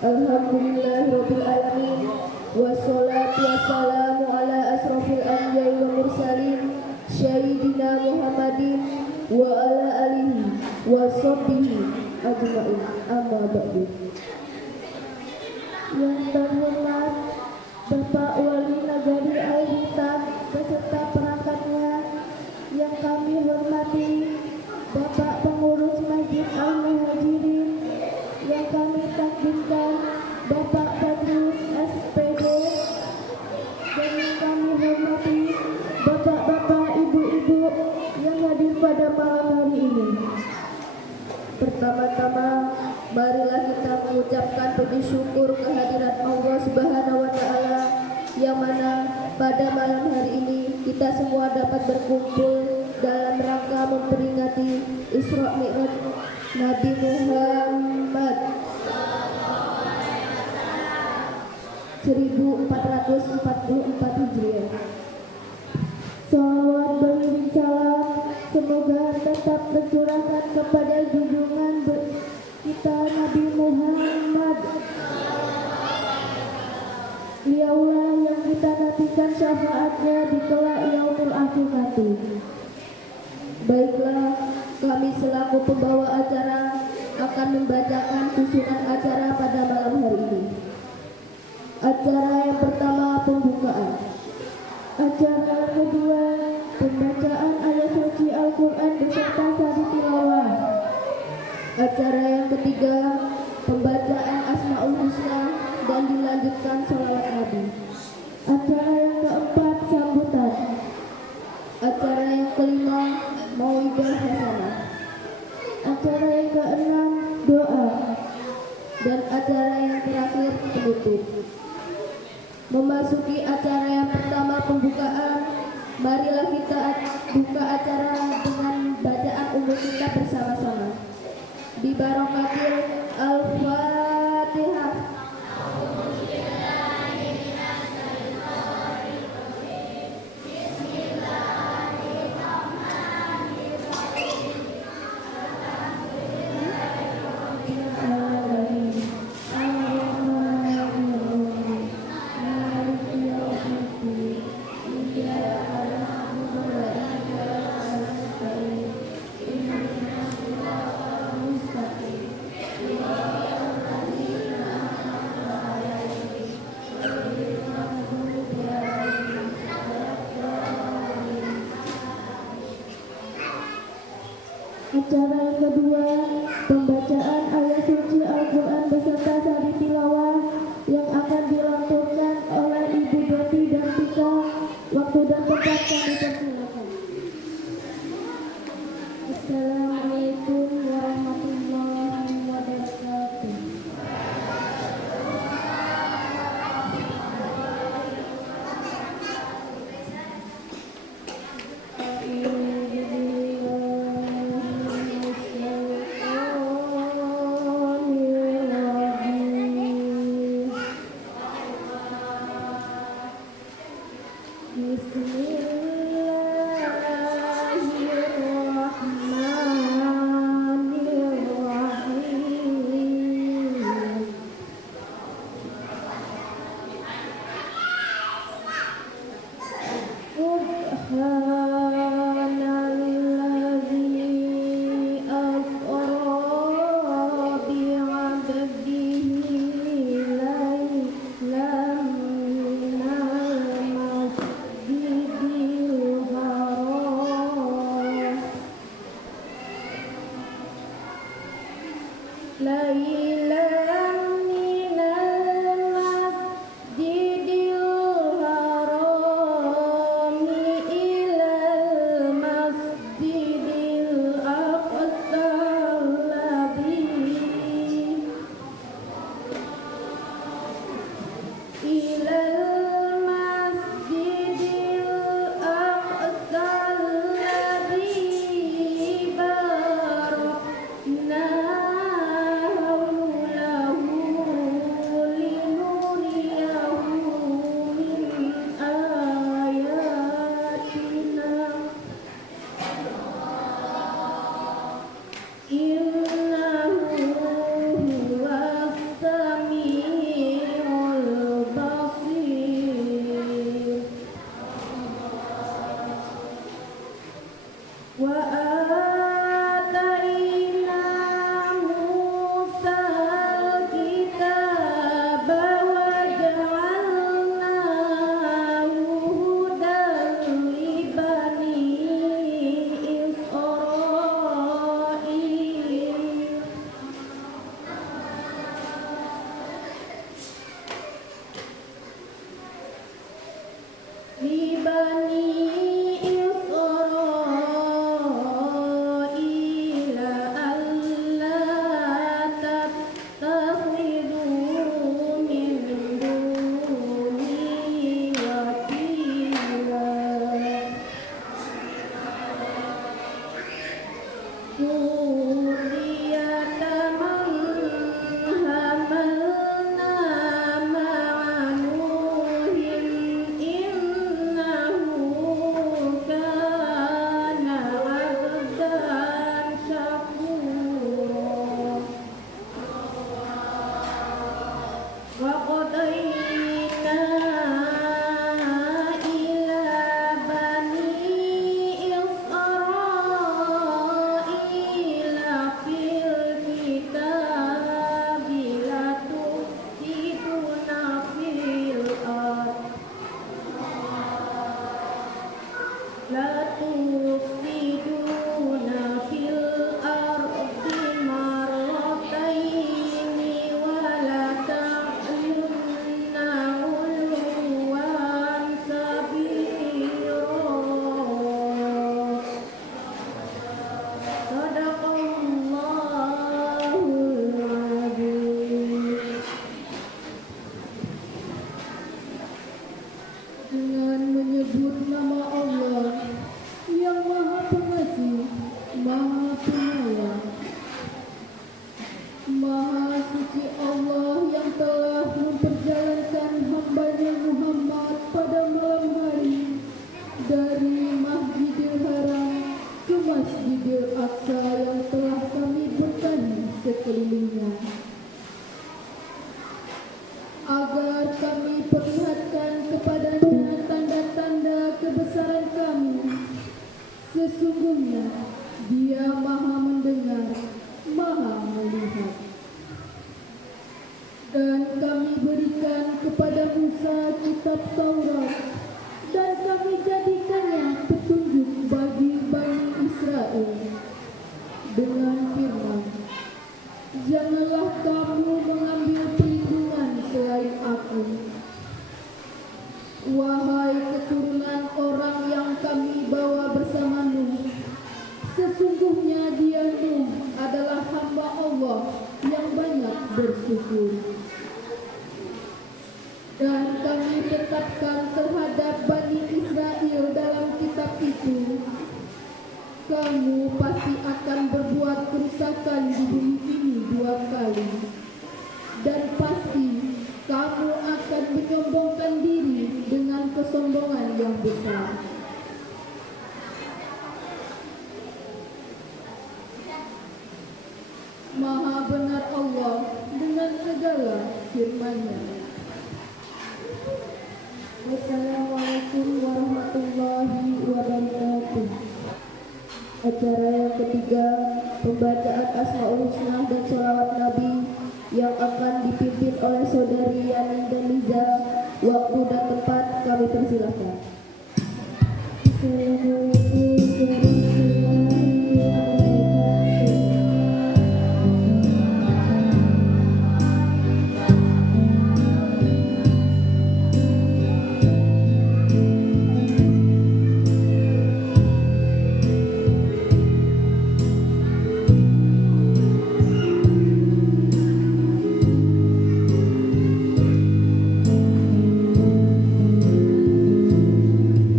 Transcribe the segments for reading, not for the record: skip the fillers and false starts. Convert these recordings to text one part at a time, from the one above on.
Alhamdulillahirabbil alamin. Wassalatu wassalamu ala asrofil anbiya'i wa mursalin Sayyidina Muhammadin wa ala alihi wa sahbihi ajma'in. Amma ba'du. Yang terhormat Bapak Wali Nagari Air Hitam beserta perangkatnya, yang kami hormati Bapak Pengurus Masjid Al-Muhajirin, yang kami takdimkan Bapak Badrus SPD, dan yang kami hormati Bapak-bapak, Ibu-ibu yang hadir pada malam hari ini. Pertama-tama, marilah kita mengucapkan puji syukur kehadirat Allah Subhanahu wa Ta'ala, yang mana pada malam hari ini kita semua dapat berkumpul dalam rangka memperingati Isra Mi'raj Nabi Muhammad 1444 Hijriah. Salawat beriring salam semoga tetap tercurahkan kepada junjungan kita Nabi Muhammad. Dialah yang kita nantikan syafaatnya di kelak yaumul akhir nanti. Baiklah, kami selaku pembawa acara akan membacakan susunan acara pada malam hari ini. Acara yang pertama, pembukaan. Acara kedua, pembacaan ayat suci Al-Quran beserta sari tilawah. Acara yang ketiga, pembacaan Asmaul Husna dan dilanjutkan sholawat Nabi. Acara yang keempat, sambutan. Acara yang kelima, mau'idah hasanah. Acara yang keenam, doa. Dan acara yang terakhir, penutup. Memasuki acara yang pertama, pembukaan, marilah kita buka acara dengan bacaan umum kita bersama-sama. Bi barakatil Al-Fatihah. Acara yang kedua, pembacaan ayat suci Al-Quran beserta sari tilawah yang akan dilanturkan oleh Ibu Doti dan Tika. Waktu dan tempat kami persilakan. Assalamualaikum warahmatullahi wabarakatuh. لا تفسدون في الأرض مرتين ولا تعلن علوا كبيرا. صدق الله العظيم. Dengan menyebut nama Allah yang Maha Pengasih, Maha Penyayang. Maha suci Allah yang telah memperjalankan hamba-Nya Muhammad pada malam hari dari Masjidil Haram ke Masjidil Aqsa yang telah kami bertani sekelilingnya, agar kami perlihatkan kepadanya tanda-tanda kebesaran kami. Sesungguhnya Dia Maha mendengar, Maha melihat. Dan kami berikan kepada Musa kitab Taurat, dan kami jadikannya petunjuk bagi Bani Israel dengan firman, janganlah kamu mengambil perlindungan selain aku. Wahai keturunan orang yang kami bawa bersama Nuh, sesungguhnya dia Nuh adalah hamba Allah yang banyak bersyukur. Dan kami tetapkan terhadap Bani Israel dalam kitab itu, kamu pasti akan berbuat kerusakan di bumi ini 2 kali. Dan pasti kamu akan menyombongkan diri dengan kesombongan yang besar. Maha benar Allah dengan segala firman-Nya. Wassalamualaikum warahmatullahi wabarakatuh. Acara yang ketiga, pembacaan Asmaul Husna dan sholawat Nabi yang akan dipimpin oleh Saudari Yani dan Liza. Waktu dan tempat kami persilahkan.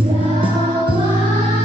Ya Allah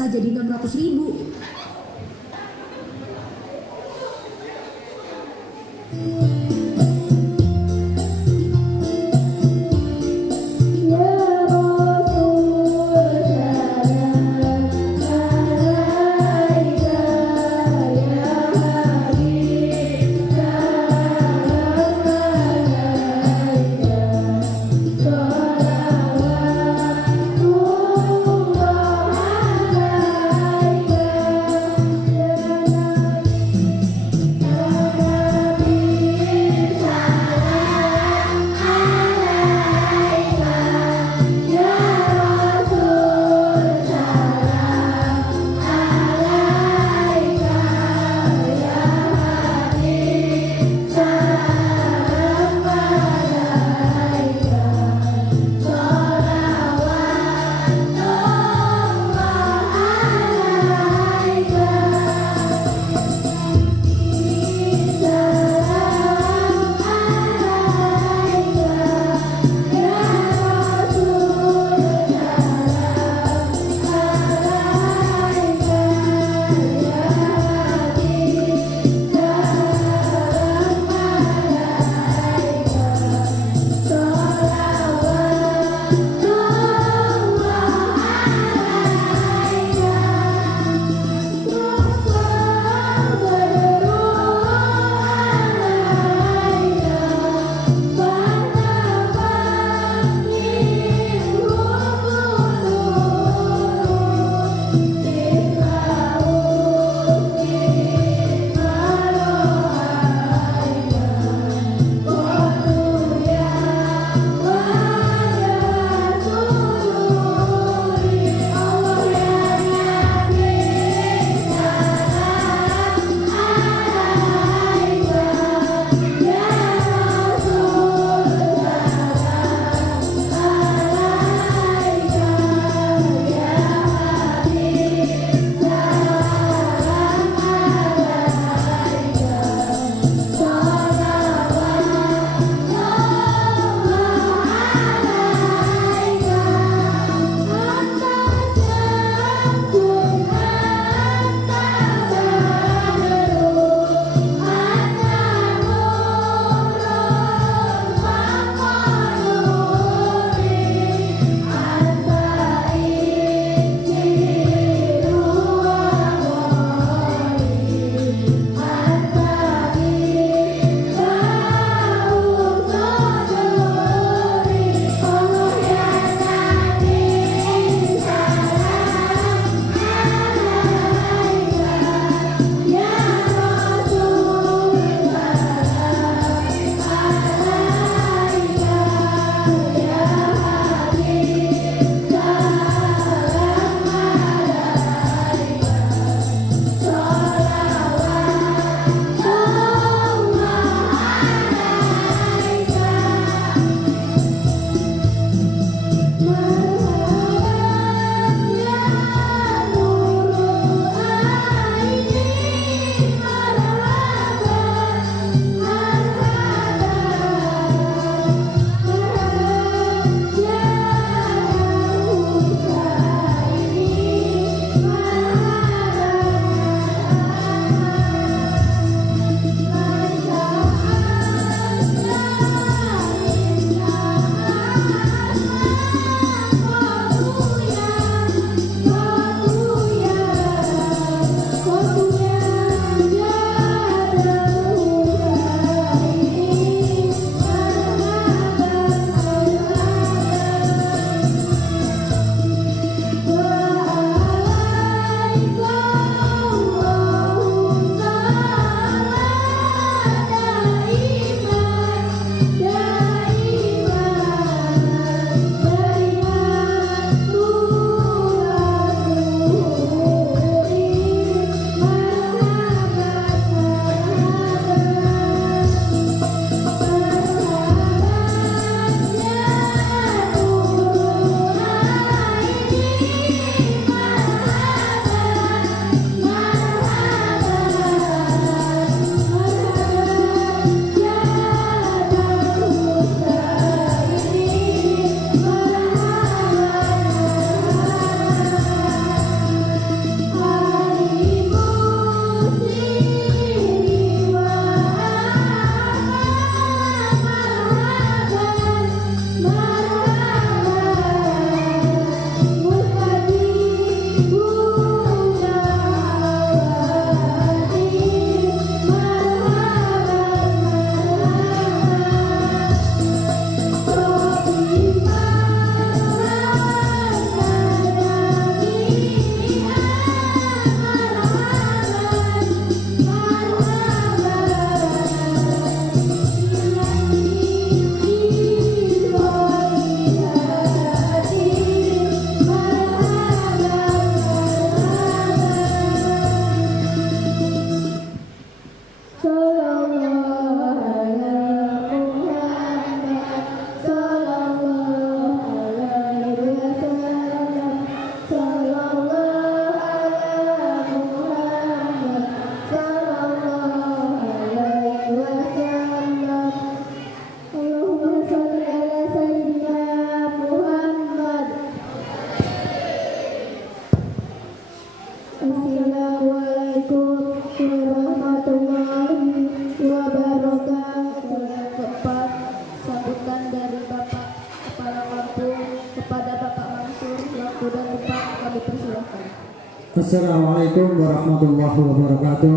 bisa jadi 600.000. Assalamualaikum warahmatullahi wabarakatuh.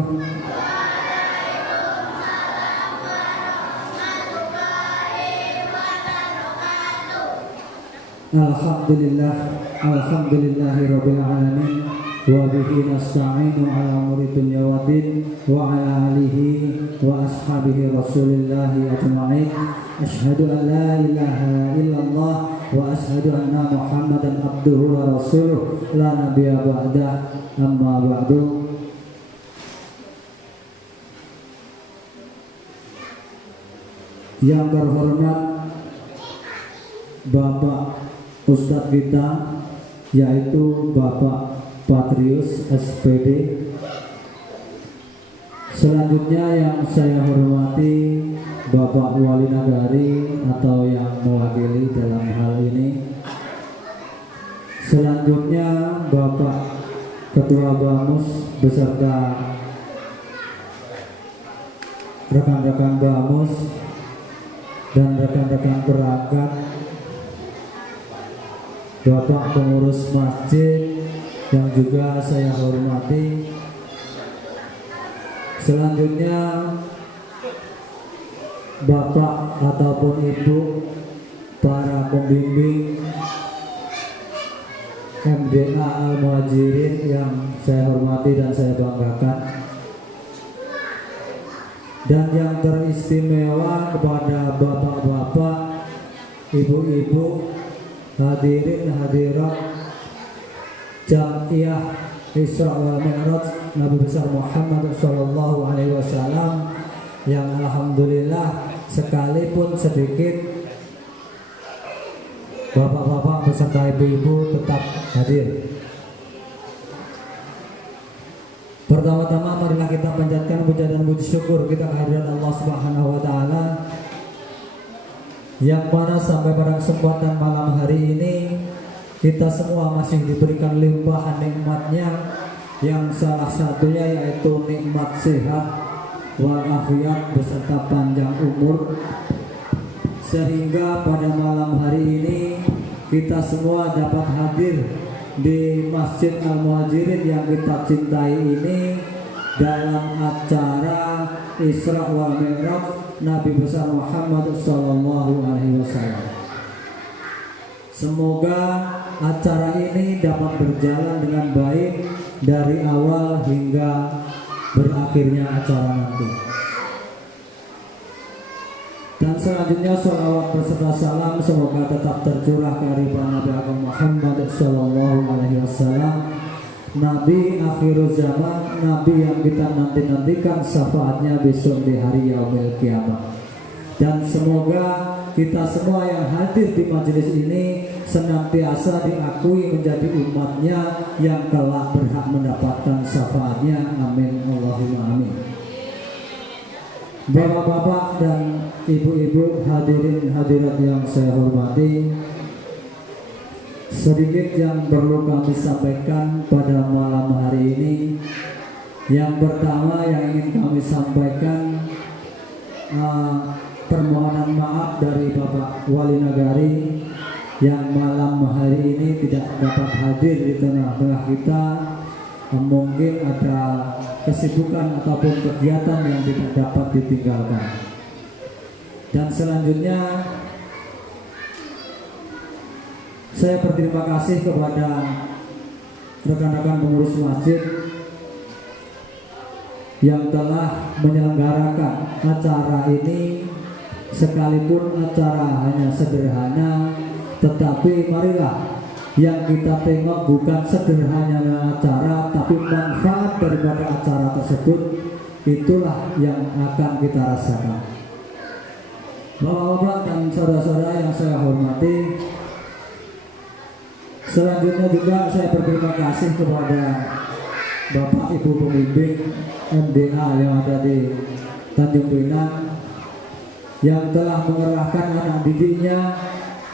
Alhamdulillahirabbil alamin wa bihi nasta'inu ala umuri dunya waddin wa ala alihi wa ashabihi rasulillahi ajma'in. Asyhadu an la ilaha illallah wa asyhadu anna Muhammadan abduhu wa rasuluh la nabiyya ba'da. Amma ba'du. Yang terhormat Bapak Ustadz kita, yaitu Bapak Patrius SPD. Selanjutnya yang saya hormati Bapak Wali Nagari atau yang mewakili dalam hal ini. Selanjutnya Bapak Ketua Bamus beserta rekan-rekan Bamus dan rekan-rekan perangkat, Bapak pengurus masjid yang juga saya hormati. Selanjutnya Bapak ataupun Ibu para pembimbing MDA Al-Muhajirin yang saya hormati dan saya banggakan. Dan yang teristimewa kepada bapak-bapak, ibu-ibu, hadirin hadirat Jamiah Isra wal Mi'raj Nabi besar Muhammad sallallahu alaihi wasallam, yang alhamdulillah sekalipun sedikit bapak-bapak beserta ibu-ibu tetap hadir. Pertama-tama marilah kita panjatkan puja dan puji syukur kita kehadirat Allah Subhanahu wa taala, yang mana sampai pada kesempatan malam hari ini kita semua masih diberikan limpahan nikmatnya, yang salah satunya yaitu nikmat sehat walafiat beserta panjang umur, sehingga pada malam hari ini kita semua dapat hadir di Masjid Al-Muhajirin yang kita cintai ini dalam acara Isra wal Mi'raj Nabi besar Muhammad sallallahu alaihi wasallam. Semoga acara ini dapat berjalan dengan baik dari awal hingga berakhirnya acara nanti. Dan selanjutnya sholawat beserta salam semoga tetap tercurah ke hadirat Nabi Agung Muhammad sallallahu alaihi wasallam, Nabi akhir zaman, Nabi yang kita nanti-nantikan syafaatnya besok di hari yaumil kiamat. Dan semoga kita semua yang hadir di majelis ini senantiasa diakui menjadi umatnya yang kelak berhak mendapatkan syafaatnya. Amin Allahumma amin. Bapak-bapak dan ibu-ibu, hadirin hadirat yang saya hormati, sedikit yang perlu kami sampaikan pada malam hari ini. Yang pertama yang ingin kami sampaikan, permohonan maaf dari Bapak Wali Nagari yang malam hari ini tidak dapat hadir di tengah-tengah kita. Mungkin ada kesibukan ataupun kegiatan yang tidak dapat ditinggalkan. Dan selanjutnya saya berterima kasih kepada rekan-rekan pengurus masjid yang telah menyelenggarakan acara ini. Sekalipun acara hanya sederhana, tetapi marilah yang kita tengok bukan sederhananya acara, tapi manfaat daripada acara tersebut. Itulah yang akan kita rasakan. Bapak-bapak dan saudara-saudara yang saya hormati, selanjutnya juga saya berterima kasih kepada Bapak Ibu pembimbing MDA yang ada di Tanjung Pinang, yang telah mengerahkan anak didiknya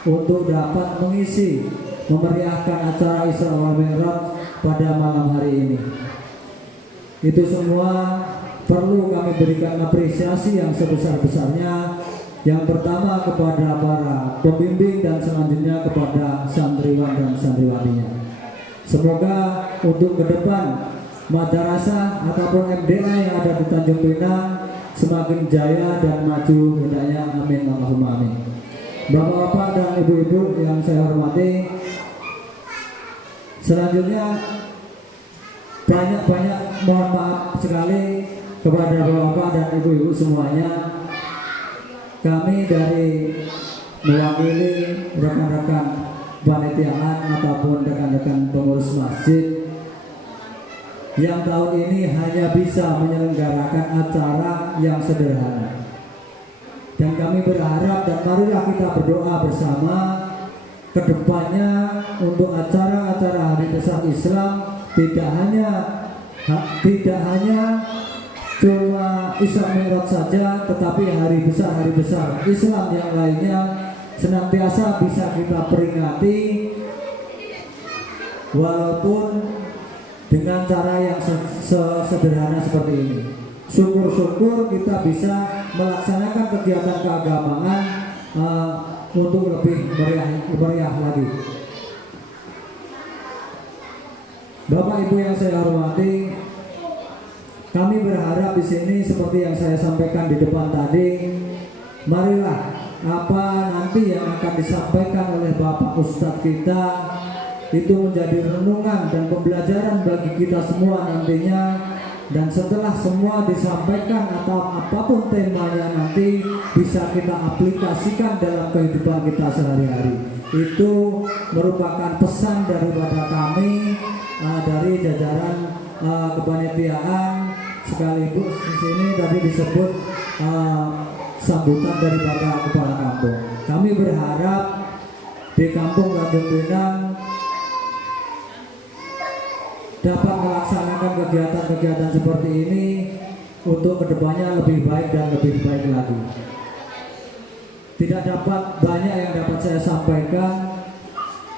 untuk dapat mengisi, memeriahkan acara Isra wal Mi'raj pada malam hari ini. Itu semua perlu kami berikan apresiasi yang sebesar-besarnya. Yang pertama kepada para pembimbing dan selanjutnya kepada santriwan dan santriwatinya. Semoga untuk ke depan madrasah ataupun MDA yang ada di Tanjung Pinang semakin jaya dan maju hendaknya, amin Allahumma amin. Bapak-bapak dan ibu-ibu yang saya hormati, selanjutnya banyak-banyak mohon maaf sekali kepada bapak-bapak dan ibu-ibu semuanya. Kami dari mewakili rekan-rekan panitiaan ataupun rekan-rekan pengurus masjid yang tahun ini hanya bisa menyelenggarakan acara yang sederhana. Dan kami berharap dan marilah kita berdoa bersama kedepannya untuk acara-acara Hari Besar Islam tidak hanya cuma Isra Mi'raj saja, tetapi hari besar Islam yang lainnya senantiasa bisa kita peringati walaupun dengan cara yang sederhana seperti ini. Syukur-syukur kita bisa melaksanakan kegiatan keagamaan untuk lebih meriah lagi. Bapak Ibu yang saya hormati, kami berharap di sini seperti yang saya sampaikan di depan tadi, marilah apa nanti yang akan disampaikan oleh Bapak Ustadz kita itu menjadi renungan dan pembelajaran bagi kita semua nantinya. Dan setelah semua disampaikan atau apapun temanya nanti bisa kita aplikasikan dalam kehidupan kita sehari-hari. Itu merupakan pesan daripada kami dari jajaran kepanitiaan, sekaligus di sini tadi disebut sambutan daripada kepala kampung. Kami berharap di Kampung Tanjung Pinang dapat melaksanakan kegiatan-kegiatan seperti ini untuk kedepannya lebih baik dan lebih baik lagi. Tidak dapat banyak yang dapat saya sampaikan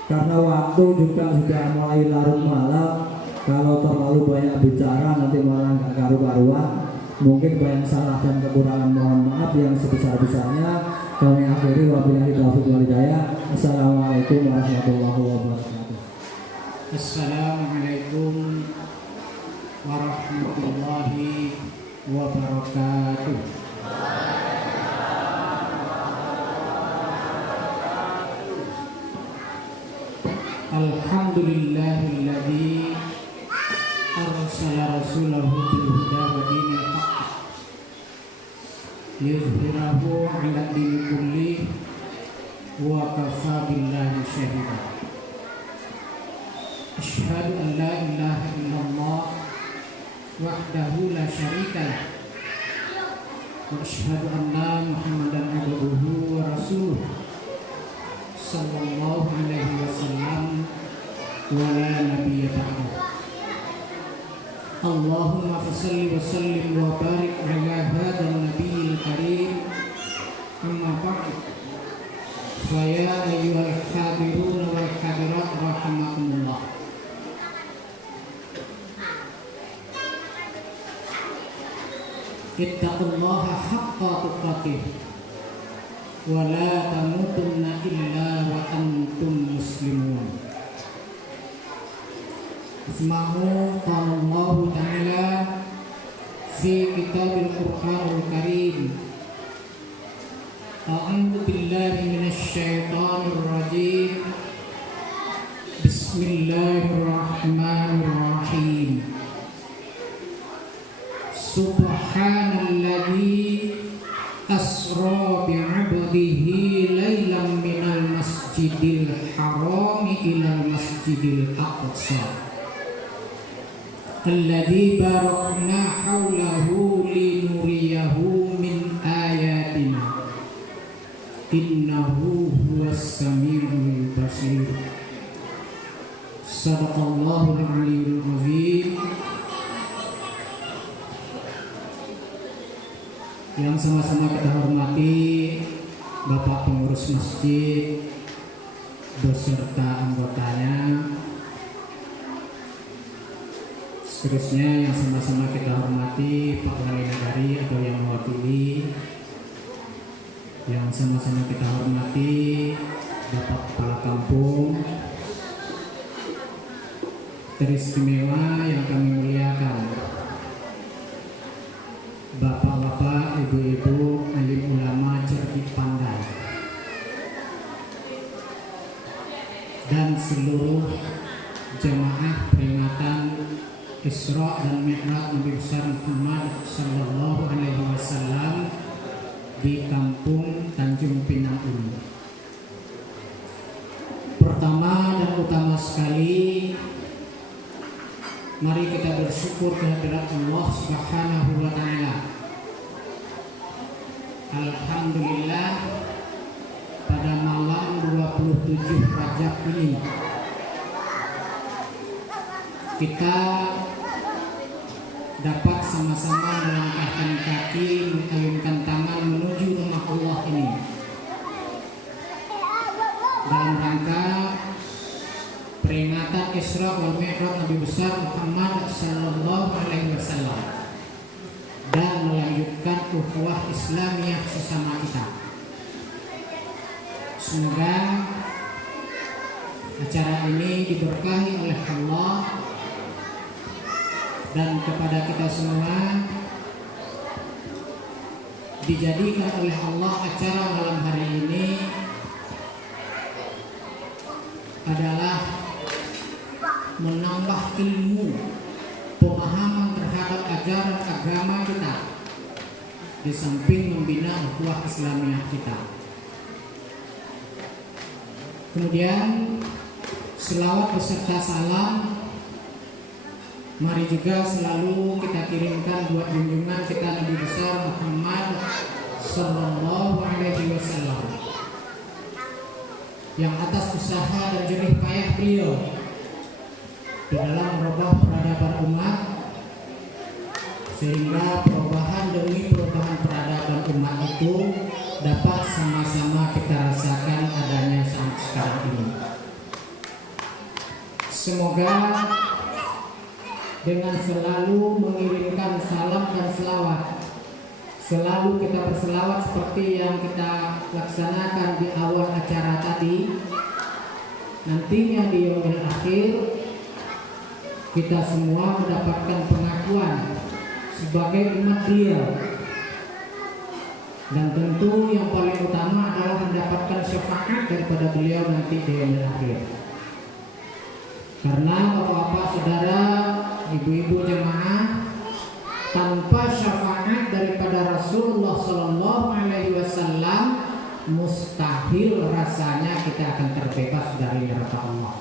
karena waktu juga sudah mulai larut malam. Kalau terlalu banyak bicara nanti malah nggak karu-karuan. Mungkin banyak salah dan kekurangan, mohon maaf yang sebesar-besarnya. Kami akhiri, wabillahi taufiq wal hidayah. Assalamualaikum warahmatullahi wabarakatuh. Assalamualaikum warahmatullahi wabarakatuh. Alhamdulillahilladzi arsala rasulahu bil huda wa dinil haqq liyudhhirahu 'ala dini kulli wa kafa billahi shahida. Asyhadu an la ilaha illallah wahdahu la syarika lah wa asyhadu anna Muhammadan abduhu wa rasuluh sallallahu alaihi wasallam wa la nabiyya ba'dahu. Allahumma shalli wa sallim wa barik ala hadzal nabiyil karim. Amma ba'd. Fa ya ayyuhal hadirun wal hadirat rahimakumullah. Ittaqullaha haqqa tuqatih wa la tamutunna illa wa antum muslimun. Isma'u qala Allah ta'ala fi kitabil Qur'anil Karim. A'udzu billahi minasy syaithanir rajim. Bismillahirrahmanirrahim. Subhanalladzi asra bi'abdihi laylan minal masjidil harami ilal masjidil aqsa alladzi barakna haulahu linuriyahu min ayatina innahu huwas samiul basir. Sadaqallahul aliyyul azim. Yang sama-sama kita hormati Bapak Pengurus Masjid beserta anggotanya, seterusnya yang sama-sama kita hormati Pak Wali Negari atau yang mewakili, yang sama-sama kita hormati Bapak Kepala Kampung, teristimewa yang kami muliakan, bapak-bapak, ibu-ibu, alim ulama cerdik pandai, dan seluruh jemaah peringatan Isra dan Mi'raj Nabi besar Muhammad Sallallahu Alaihi Wasallam di Kampung Tanjung Pinang ini. Pertama dan utama sekali, mari kita bersyukur kehadirat Allah Subhanahu wa Ta'ala. Alhamdulillah, pada malam 27 Rajab ini kita dapat sama-sama melangkahkan kaki, mengayunkan tangan menuju rumah Allah ini dalam rangka peringatan Isra wal Mi'raj Nabi besar Muhammad Sallallahu Alaihi Wasallam dan melanjutkan ukhuwah Islamiyah sesama kita. Semoga acara ini diberkahi oleh Allah dan kepada kita semua dijadikan oleh Allah acara malam hari ini adalah menambah ilmu, pemahaman terhadap ajaran agama kita, di samping membina ukhuwah Islamiyah kita. Kemudian selawat beserta salam mari juga selalu kita kirimkan buat junjungan kita Nabi besar Muhammad Sallallahu Alaihi Wasallam, yang atas usaha dan jerih payah beliau di dalam merubah peradaban umat, sehingga perubahan demi perubahan peradaban umat itu dapat sama-sama kita rasakan adanya saat sekarang ini. Semoga dengan selalu mengirimkan salam dan selawat, selalu kita berselawat seperti yang kita laksanakan di awal acara tadi, nantinya di yaumil akhir kita semua mendapatkan pengakuan sebagai umat Dia, dan tentu yang paling utama adalah mendapatkan syafaat daripada beliau nanti di yaumil akhir. Karena bapak-bapak, saudara, ibu-ibu jemaah, tanpa syafaat daripada Rasulullah Sallallahu Alaihi Wasallam, mustahil rasanya kita akan terbebas dari neraka Allah.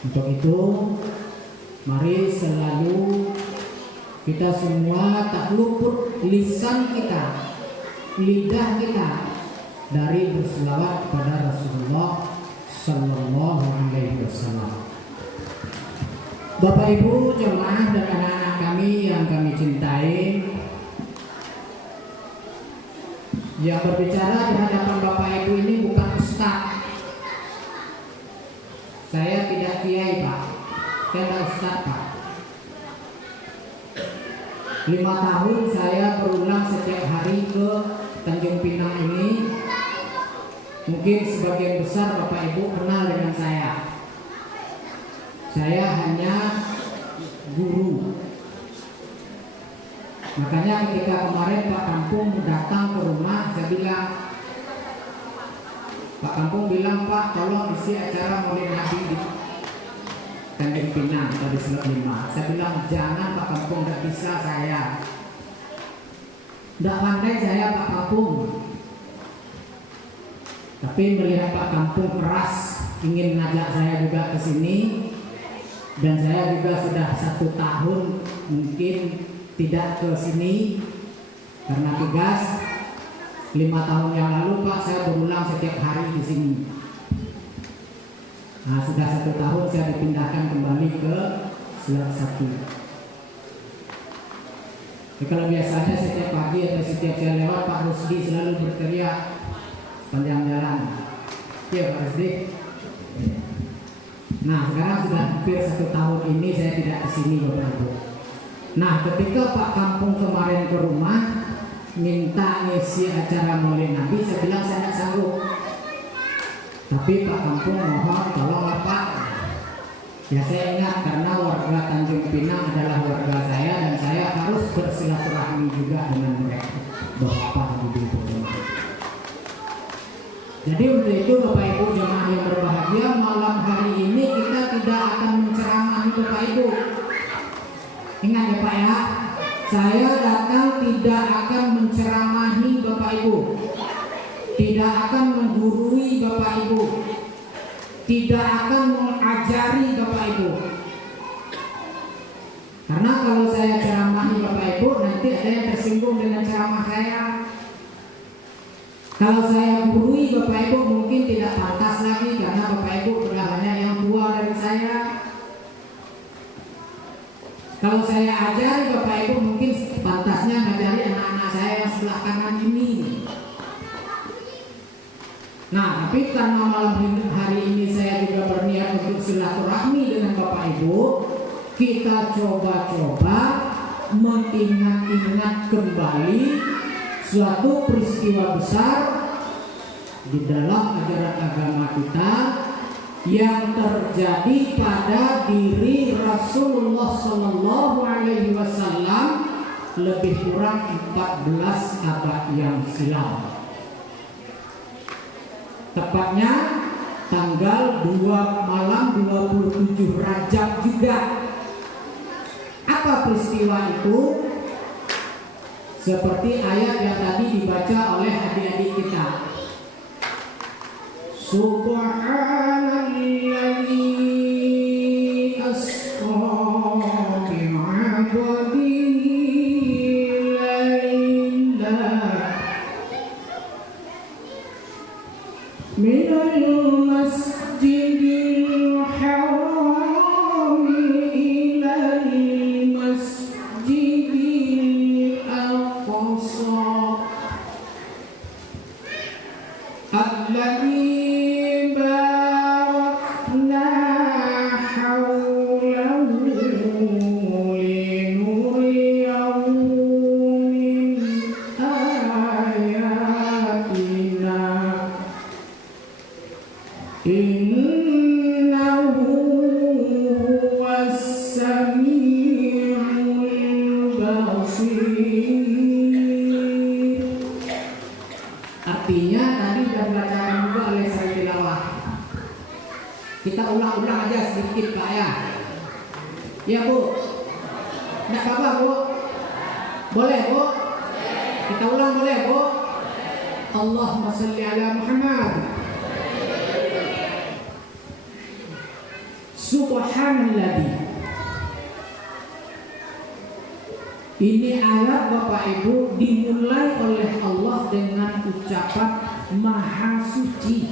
Untuk itu, mari selalu kita semua tak luput lisan kita, lidah kita dari berselawat kepada Rasulullah Sallallahu Alaihi Wasallam. Bapak Ibu jemaah dan anak-anak kami yang kami cintai, yang berbicara di hadapan Bapak Ibu ini bukan ustaz. Saya tidak kiai, Pak. Saya tidak ustaz, Pak. 5 tahun saya berulang setiap hari ke Tanjung Pinang ini. Mungkin sebagian besar Bapak Ibu kenal dengan saya. Saya hanya guru. Makanya ketika kemarin Pak Kampung datang ke rumah, saya bilang, Pak Kampung bilang, Pak, tolong isi acara Maulid Nabi di Tanjung Pinang atau di Selok Lima. Saya bilang, jangan Pak Kampung, tidak bisa saya. Tidak pandai saya Pak Kampung. Tapi melihat Pak Kampung keras ingin ngajak saya juga ke sini, dan saya juga sudah 1 tahun mungkin tidak ke sini karena tugas. 5 tahun yang lalu Pak saya berulang setiap hari di sini. Nah, sudah 1 tahun saya dipindahkan kembali ke Selok 1. Jadi kalau biasanya setiap pagi atau setiap saya lewat, Pak Rusdi selalu berteriak sepanjang jalan, "Ya Pak Rusdi." Nah, sekarang sudah hampir 1 tahun ini saya tidak kesini, Bapak Ibu. Nah, ketika Pak Kampung kemarin ke rumah minta ngisi acara Maulid Nabi, saya bilang saya tidak sanggup. Tapi Pak Kampung mohon tolonglah Pak, Ya saya ingat karena warga Tanjung Pinang adalah warga saya dan saya harus bersilaturahmi juga dengan mereka. Bapak Ibu jemaah. Jadi untuk itu Bapak Ibu jemaah yang berbahagia, malam hari ini kita tidak akan menceramahi Bapak Ibu. Ingat ya Pak ya, saya datang tidak akan menceramahi Bapak Ibu, tidak akan menggurui Bapak Ibu, tidak akan mengajari Bapak Ibu. Karena kalau saya ceramahi Bapak Ibu, nanti ada yang tersinggung dengan ceramah saya. Kalau saya gurui Bapak Ibu mungkin tidak pantas lagi, karena Bapak Ibu sudah banyak yang tua dari saya. Kalau saya ajari Bapak Ibu mungkin pantasnya ngajari anak-anak saya yang sebelah kanan ini. Nah, tapi karena malam hari ini saya juga berniat untuk silaturahmi dengan Bapak Ibu, kita coba-coba mengingat-ingat kembali suatu peristiwa besar di dalam ajaran agama kita yang terjadi pada diri Rasulullah SAW lebih kurang 14 abad yang silam. Tepatnya tanggal 2 malam 27 Rajab juga. Apa peristiwa itu? Seperti ayat yang tadi dibaca oleh adik-adik kita. Subhanalladzi asra bi'abdihi laylan minal masjidil haram ilal masjidil aqsa alladzi artinya tadi sudah dibacakan juga oleh Syekh Tilawah. Kita ulang-ulang aja sedikit Pak ya. Ya Bu. Enggak apa-apa Bu. Boleh Bu? Kita ulang boleh Bu? Allahumma shalli ala Muhammad. Subhanalladzi. Ini ayat Bapak Ibu dimulai oleh Allah dengan ucapan Maha Suci.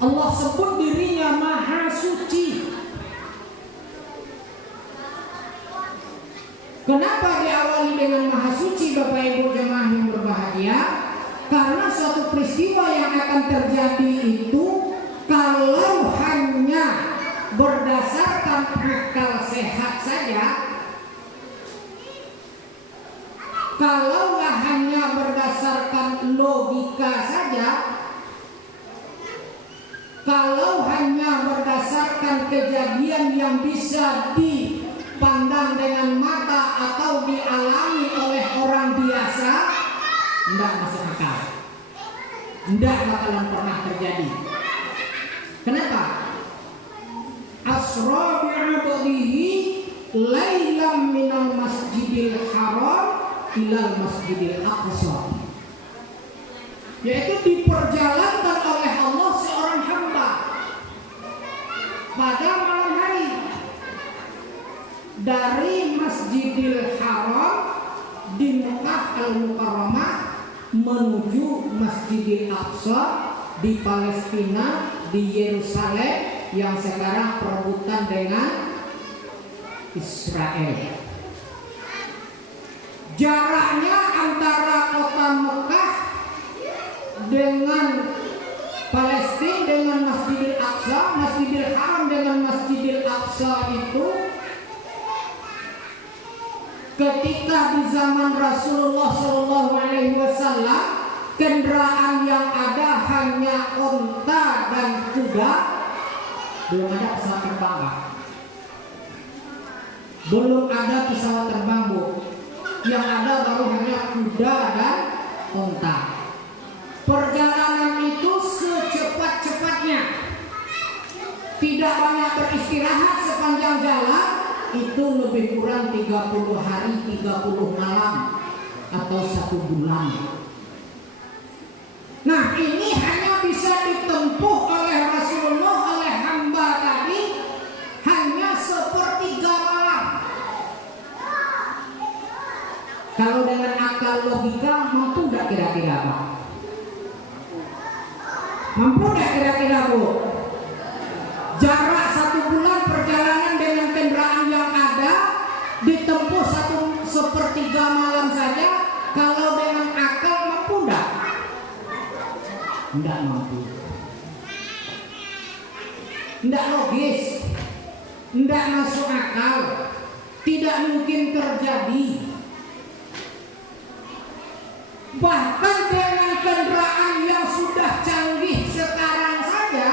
Allah sebut dirinya Maha Suci. Kenapa diawali dengan Maha Suci Bapak Ibu jemaah yang berbahagia? Karena suatu peristiwa yang akan terjadi itu kalau hanya berdasarkan akal sehat saja, kalaulah hanya berdasarkan logika saja, kalau hanya berdasarkan kejadian yang bisa dipandang dengan mata atau dialami oleh orang biasa, tidak masuk akal, tidak bakalan pernah terjadi. Kenapa? Asra bi'abdihi lailam minal masjidil haram ilal masjidil aqsa, yaitu diperjalankan oleh Allah seorang hamba pada malam hari dari Masjidil Haram di Mekah Al-Mukarramah menuju Masjidil Aqsa di Palestina, di Yerusalem yang sekarang perebutan dengan Israel. Jaraknya antara kota Mekah dengan Palestina dengan Masjidil Aqsa, Masjidil Haram dengan Masjidil Aqsa itu ketika di zaman Rasulullah SAW kendaraan yang ada hanya unta dan kuda, Belum ada pesawat terbang, Pak. Belum ada pesawat terbang, Bu. Yang ada baru hanya kuda dan onta. Perjalanan itu secepat-cepatnya. Tidak banyak beristirahat sepanjang jalan. Itu lebih kurang 30 hari 30 malam atau 1 bulan. Nah, ini hanya bisa ditempuh oleh Rasulullah, oleh hamba tadi hanya 1/3 malam. Kalau dengan akal logika mampu tidak kira-kira, Pak? Mampu tidak kira-kira, Bu? Jarak 1 bulan perjalanan dengan kendaraan yang ada ditempuh 1/3 malam saja. Kalau dengan akal mampu enggak? Enggak mampu. Enggak logis. Enggak masuk akal. Tidak mungkin terjadi. Bahkan dengan kendaraan yang sudah canggih sekarang saja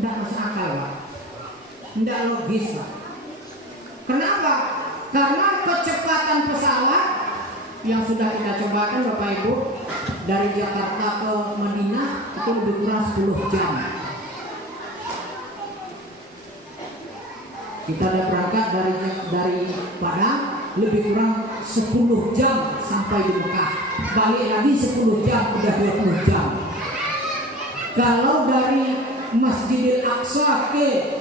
enggak masuk akal, Pak. Enggak logis, Pak. Kenapa? Karena kecepatan pesawat yang sudah kita cobakan, Bapak Ibu, dari Jakarta ke Madinah itu lebih kurang 10 jam. Kita ada berangkat dari Padang lebih kurang 10 jam sampai di Mekah. Balik lagi 10 jam, udah 20 jam. Kalau dari Masjidil Aqsa ke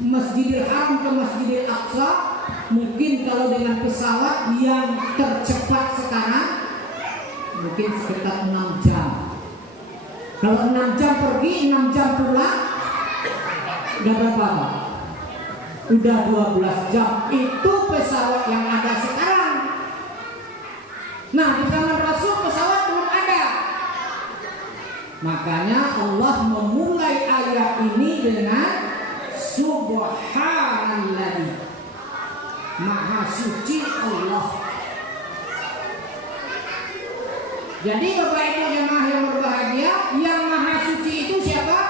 Masjidil Haram ke Masjidil Aqsa, mungkin kalau dengan pesawat yang tercepat sekarang mungkin sekitar 6 jam. Kalau 6 jam pergi, 6 jam pulang, udah berapa, Pak? Udah 12 jam. Itu pesawat yang ada sekarang. Nah, di zaman Rasul pesawat belum ada. Makanya Allah memulai ayat ini dengan Subhanalladzi, Maha suci Allah. Jadi Bapak Ibu jemaah yang berbahagia, yang Maha suci itu siapa?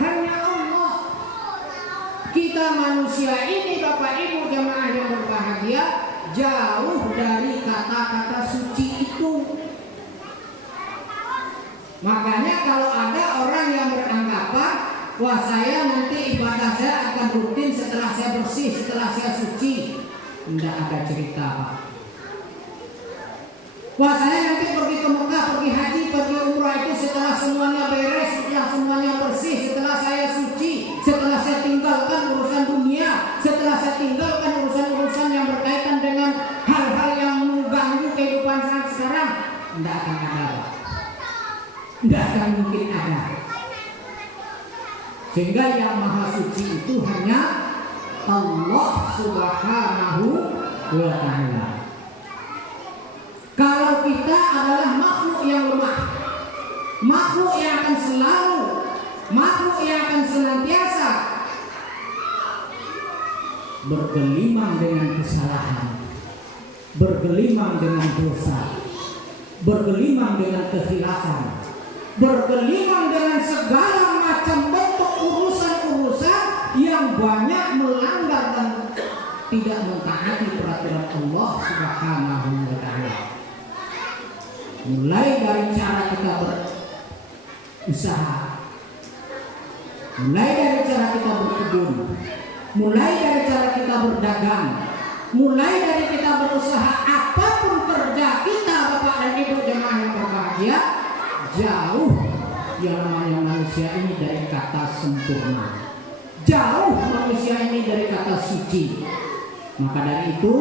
Hanya Allah. Kita manusia ini Bapak Ibu jemaah yang berbahagia jauh dari kata-kata suci itu. Makanya kalau ada orang yang beranggapan, wah saya nanti ibadah saya akan rutin setelah saya bersih, setelah saya suci. Tidak ada cerita, Pak. Wah saya nanti pergi ke Mekah, pergi haji, pergi umrah itu setelah semuanya beres, setelah semuanya bersih, setelah saya suci, setelah saya tinggalkan urusan dunia, setelah saya tinggalkan urusan-urusan yang berkaitan dengan hal-hal yang mengganggu kehidupan saya sekarang. Tidak akan ada, Pak. Tidak akan mungkin ada. Sehingga yang maha suci itu hanya Allah Subhanahu wa ta'ala. Kalau kita adalah makhluk yang lemah, makhluk yang akan selalu, makhluk yang akan senantiasa bergelimang dengan kesalahan, bergelimang dengan dosa, bergelimang dengan kekhilafan, bergelimang dengan segala macam bentuk urusan-urusan yang banyak melanggar dan tidak mentaati peraturan Allah Subhanahu wa ta'ala. Mulai dari cara kita berusaha, mulai dari cara kita berkebun, mulai dari cara kita berdagang, mulai dari kita berusaha, apapun kerja kita Bapak dan Ibu jemaah yang berbahagia, jauh yang namanya manusia ini dari kata sempurna, jauh manusia ini dari kata suci. Maka dari itu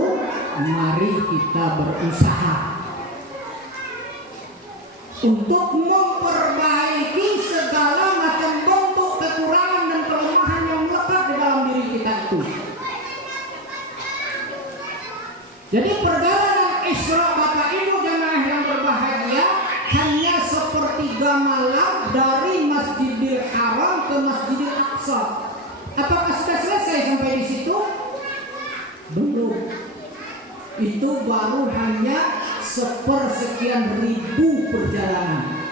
mari kita berusaha untuk memperbaiki segala macam bentuk kekurangan dan kelemahan yang melekat di dalam diri kita itu. Jadi perjalanan Isra Bapak Ibu jemaah yang berbahagia hanya 1/3 malam dari Masjidil Haram ke Masjidil Aqsa. Apakah sudah selesai sampai di situ? Belum. Itu baru hanya 1/1000 perjalanan.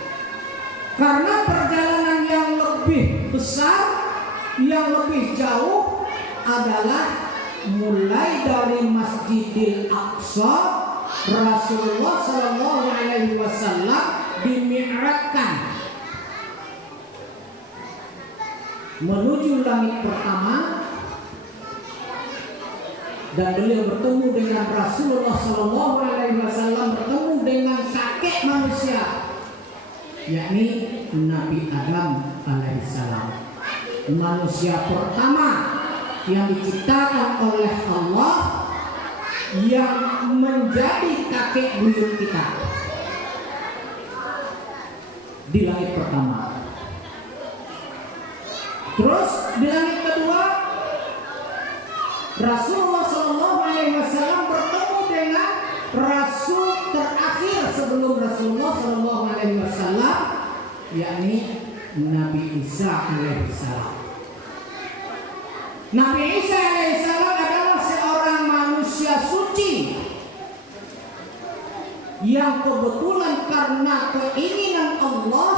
Karena perjalanan yang lebih besar, yang lebih jauh adalah mulai dari Masjidil Aqsa, Rasulullah Shallallahu Alaihi Wasallam dimi'rajkan menuju langit pertama, dan beliau bertemu dengan Rasulullah Shallallahu Alaihi Wasallam, bertemu dengan kakek manusia, yakni Nabi Adam alaihissalam, manusia pertama yang diciptakan oleh Allah, yang menjadi kakek buyut kita di langit pertama. Terus di langit kedua, Rasulullah Shallallahu Alaihi Wasallam bertemu dengan Rasul terakhir sebelum Rasulullah Shallallahu Alaihi Wasallam, yakni Nabi Isa alaihissalam. Nabi Isa alaihissalam adalah seorang manusia suci yang kebetulan karena keinginan Allah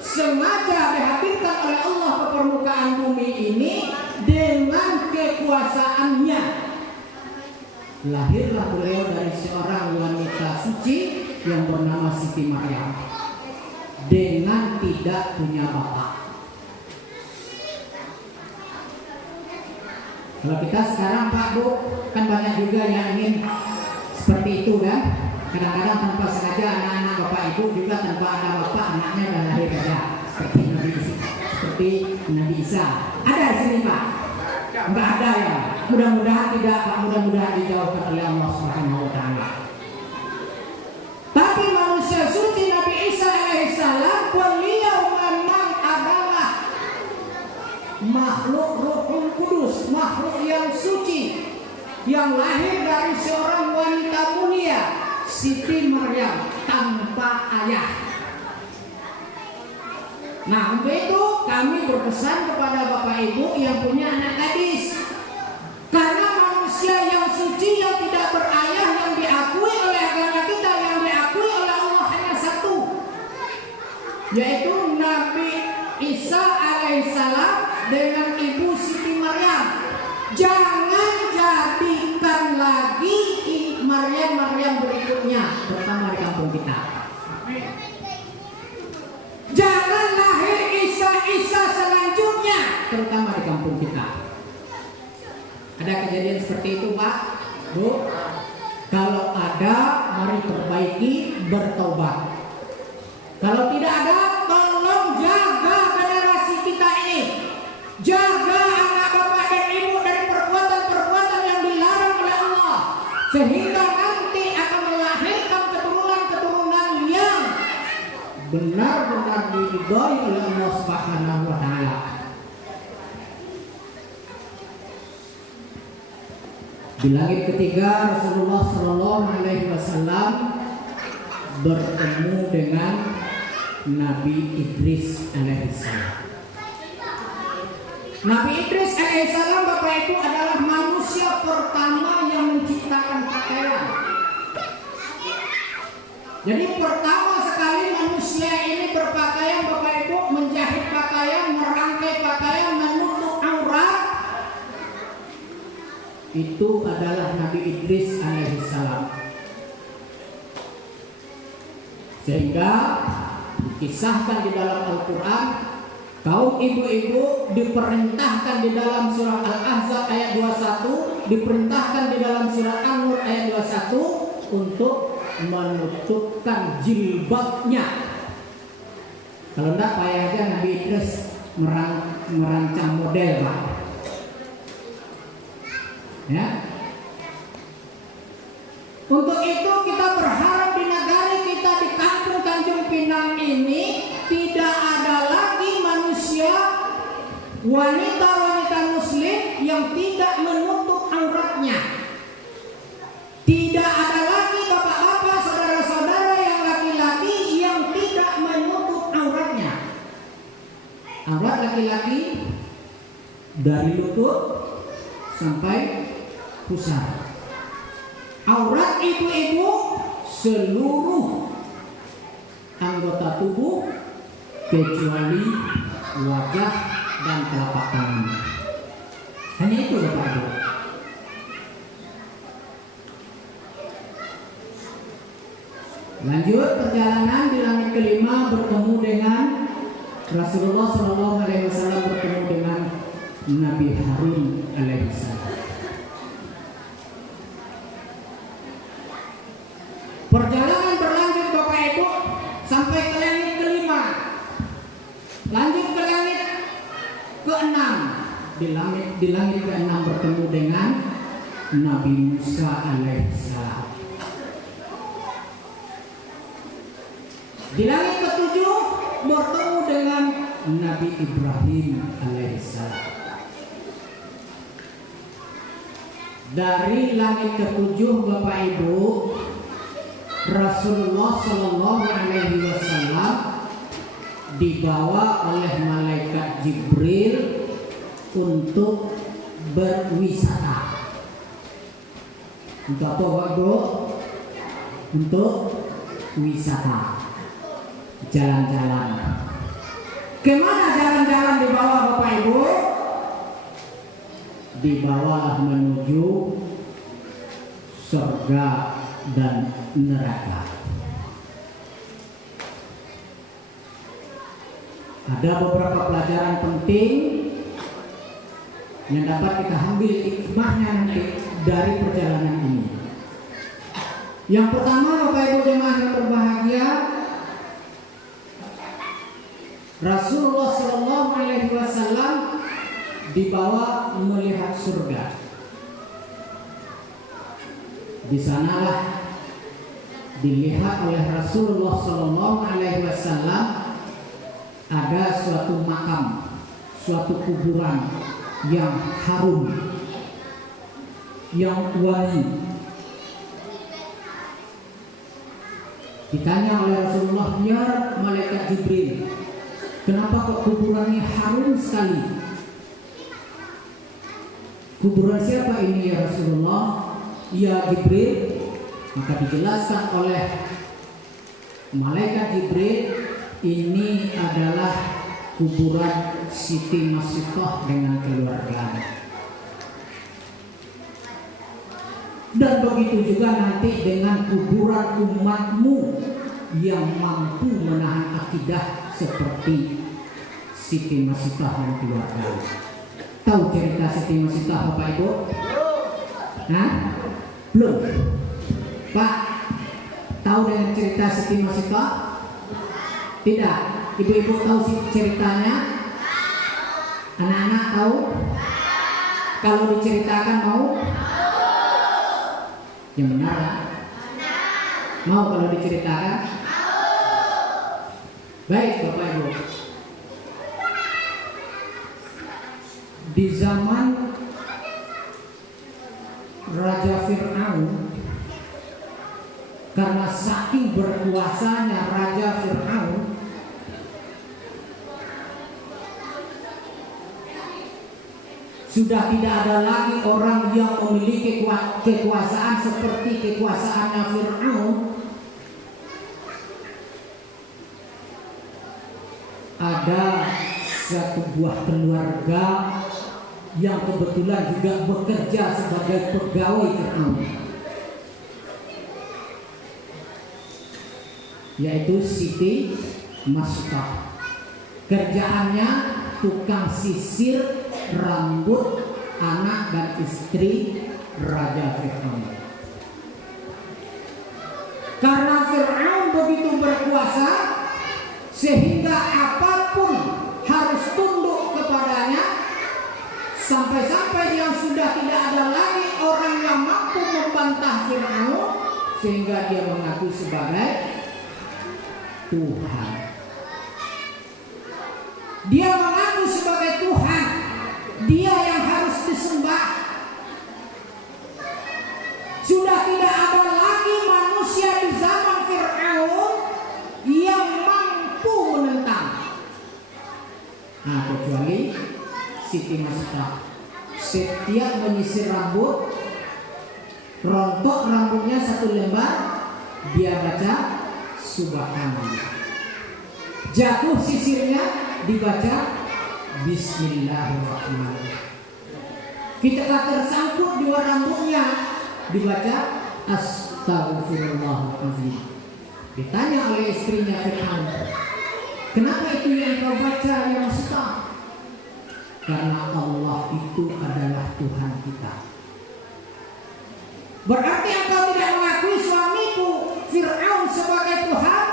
sengaja dihadirkan oleh Allah ke permukaan bumi ini dengan kekuasaannya. Lahirlah beliau dari seorang wanita suci yang bernama Siti Maryam dengan tidak punya bapak. Kalau kita sekarang Pak Bu, kan banyak juga yang ingin seperti itu kan. Kadang-kadang tanpa sengaja anak-anak bapak ibu juga tanpa ada bapak anaknya dan lahir saja. Seperti Nabi Isa. Ada di sini Pak? Enggak ada ya. Mudah-mudahan tidak Pak, mudah-mudahan dijauhkan oleh Allah Subhanahu wa taala. Tapi manusia suci Nabi Isa alaihissalam, beliau memang adalah makhluk Ruhul Kudus, makhluk yang suci, yang lahir dari seorang wanita mulia, Siti Maryam, tanpa ayah. Nah, untuk itu kami berpesan kepada Bapak Ibu yang punya anak gadis, karena manusia yang suci yang tidak berayah yang diakui oleh agama kita, yang diakui oleh Allah hanya satu, yaitu Nabi Isa alaihissalam dengan ibu Siti Maryam. Jangan jadikan lagi Maryam berikutnya, terutama di kampung kita. Jangan lahir Isa selanjutnya, terutama di kampung kita. Ada kejadian seperti itu Pak, Bu? Kalau ada, mari perbaiki, bertobat. Kalau tidak ada, tolong jaga generasi kita ini. Jaga anak bapak dan ibu dari perbuatan-perbuatan yang dilarang oleh Allah, sehingga nanti akan melahirkan keturunan-keturunan yang benar-benar diridhoi oleh Allah Subhanahu wa taala. Di langit ketiga, Rasulullah Shallallahu Alaihi Wasallam bertemu dengan Nabi Idris alaihissalam. Nabi Idris alaihissalam, Bapak Ibu, adalah manusia pertama yang menciptakan pakaian. Jadi pertama sekali manusia ini berpakaian, Bapak Ibu, menjahit pakaian, merangkai pakaian, menutup aurat, itu adalah Nabi Idris alaihissalam. Sehingga dikisahkan di dalam Al-Quran, kaum ibu-ibu diperintahkan di dalam surah Al-Ahzab ayat 21, diperintahkan di dalam surah An-Nur ayat 21 untuk menutupkan jilbabnya. Kalau enggak, payah aja Nabi Idris merancang model Pak. Ya. Untuk itu kita berharap di negara kita, di kampung Tanjung Pinang ini, tidak ada lagi manusia, wanita-wanita muslim yang tidak menutup auratnya. Tidak ada lagi bapak-bapak, saudara-saudara yang laki-laki yang tidak menutup auratnya. Aurat laki-laki dari lutut sampai pusar. Aurat ibu-ibu seluruh anggota tubuh kecuali wajah dan telapak tangan. Hanya itu Bapak Ibu. Lanjut perjalanan di langit kelima bertemu dengan Rasulullah SAW, bertemu dengan Nabi Harun alaihissalam. Perjalanan berlanjut Bapak Ibu sampai ke langit kelima. Lanjut ke langit keenam. Di langit keenam bertemu dengan Nabi Musa alaihissalam. Di langit ketujuh bertemu dengan Nabi Ibrahim alaihissalam. Dari langit ketujuh Bapak Ibu, Rasulullah Shallallahu Alaihi Wasallam dibawa oleh malaikat Jibril untuk berwisata. Untuk apa Bapak Ibu? Untuk wisata, jalan-jalan. Kemana jalan-jalan dibawa Bapak Ibu? Dibawalah menuju surga dan neraka. Ada beberapa pelajaran penting yang dapat kita ambil hikmahnya nanti dari perjalanan ini. Yang pertama Bapak Ibu jemaah yang berbahagia, Rasulullah Shallallahu Alaihi Wasallam dibawa melihat surga. Di sanalah dilihat oleh Rasulullah Shallallahu Alaihi Wasallam ada suatu makam, suatu kuburan yang harum, yang wangi. Ditanya oleh Rasulullah, ya malaikat Jibril, kenapa kok kuburannya harum sekali? Kuburan siapa ini ya Rasulullah? Ya Jibril. Maka dijelaskan oleh malaikat Jibril, ini adalah kuburan Siti Masitoh dengan keluarga. Dan begitu juga nanti dengan kuburan umatmu yang mampu menahan akidah seperti Siti Masitoh dan keluarga. Tahu cerita Siti Masitoh Bapak Ibu? Hah? Belum? Pak, tahu dengan cerita Siti Masitoh? Tidak. Ibu-ibu tahu ceritanya? Anak-anak tahu? Kalau diceritakan mau? Yang benar ya? Mau kalau diceritakan? Baik Bapak Ibu. Di zaman Raja Fir'aun, karena saking berkuasanya Raja Fir'aun, sudah tidak ada lagi orang yang memiliki kekuasaan seperti kekuasaannya Fir'aun. Ada satu buah keluarga yang kebetulan juga bekerja sebagai pegawai Fir'aun, yaitu Siti Masitoh. Kerjaannya tukang sisir rambut anak dan istri Raja Fir'aun. Karena Fir'aun begitu berkuasa sehingga apapun harus tunduk kepadanya, sampai-sampai yang sudah tidak ada lagi orang yang mampu membantah Fir'aun, sehingga dia mengaku sebagai Tuhan. Dia mengaku sebagai Tuhan, dia yang harus disembah. Sudah tidak ada lagi manusia di zaman Fir'aun yang mampu menentang. Nah, kecuali Siti Masitoh. Setiap menyisir rambut, rontok rambutnya satu lembar, dia baca Subhanallah. jatuh sisirnya dibaca Bismillahirrahmanirrahim. Ketika tersangkut di rambutnya dibaca Astaghfirullahaladzim. Ditanya oleh istrinya Fir'aun, kenapa itu yang kau baca ya Musa? Karena Allah itu adalah Tuhan kita. Berarti engkau tidak mengakui suamiku Fir'aun sebagai Tuhan.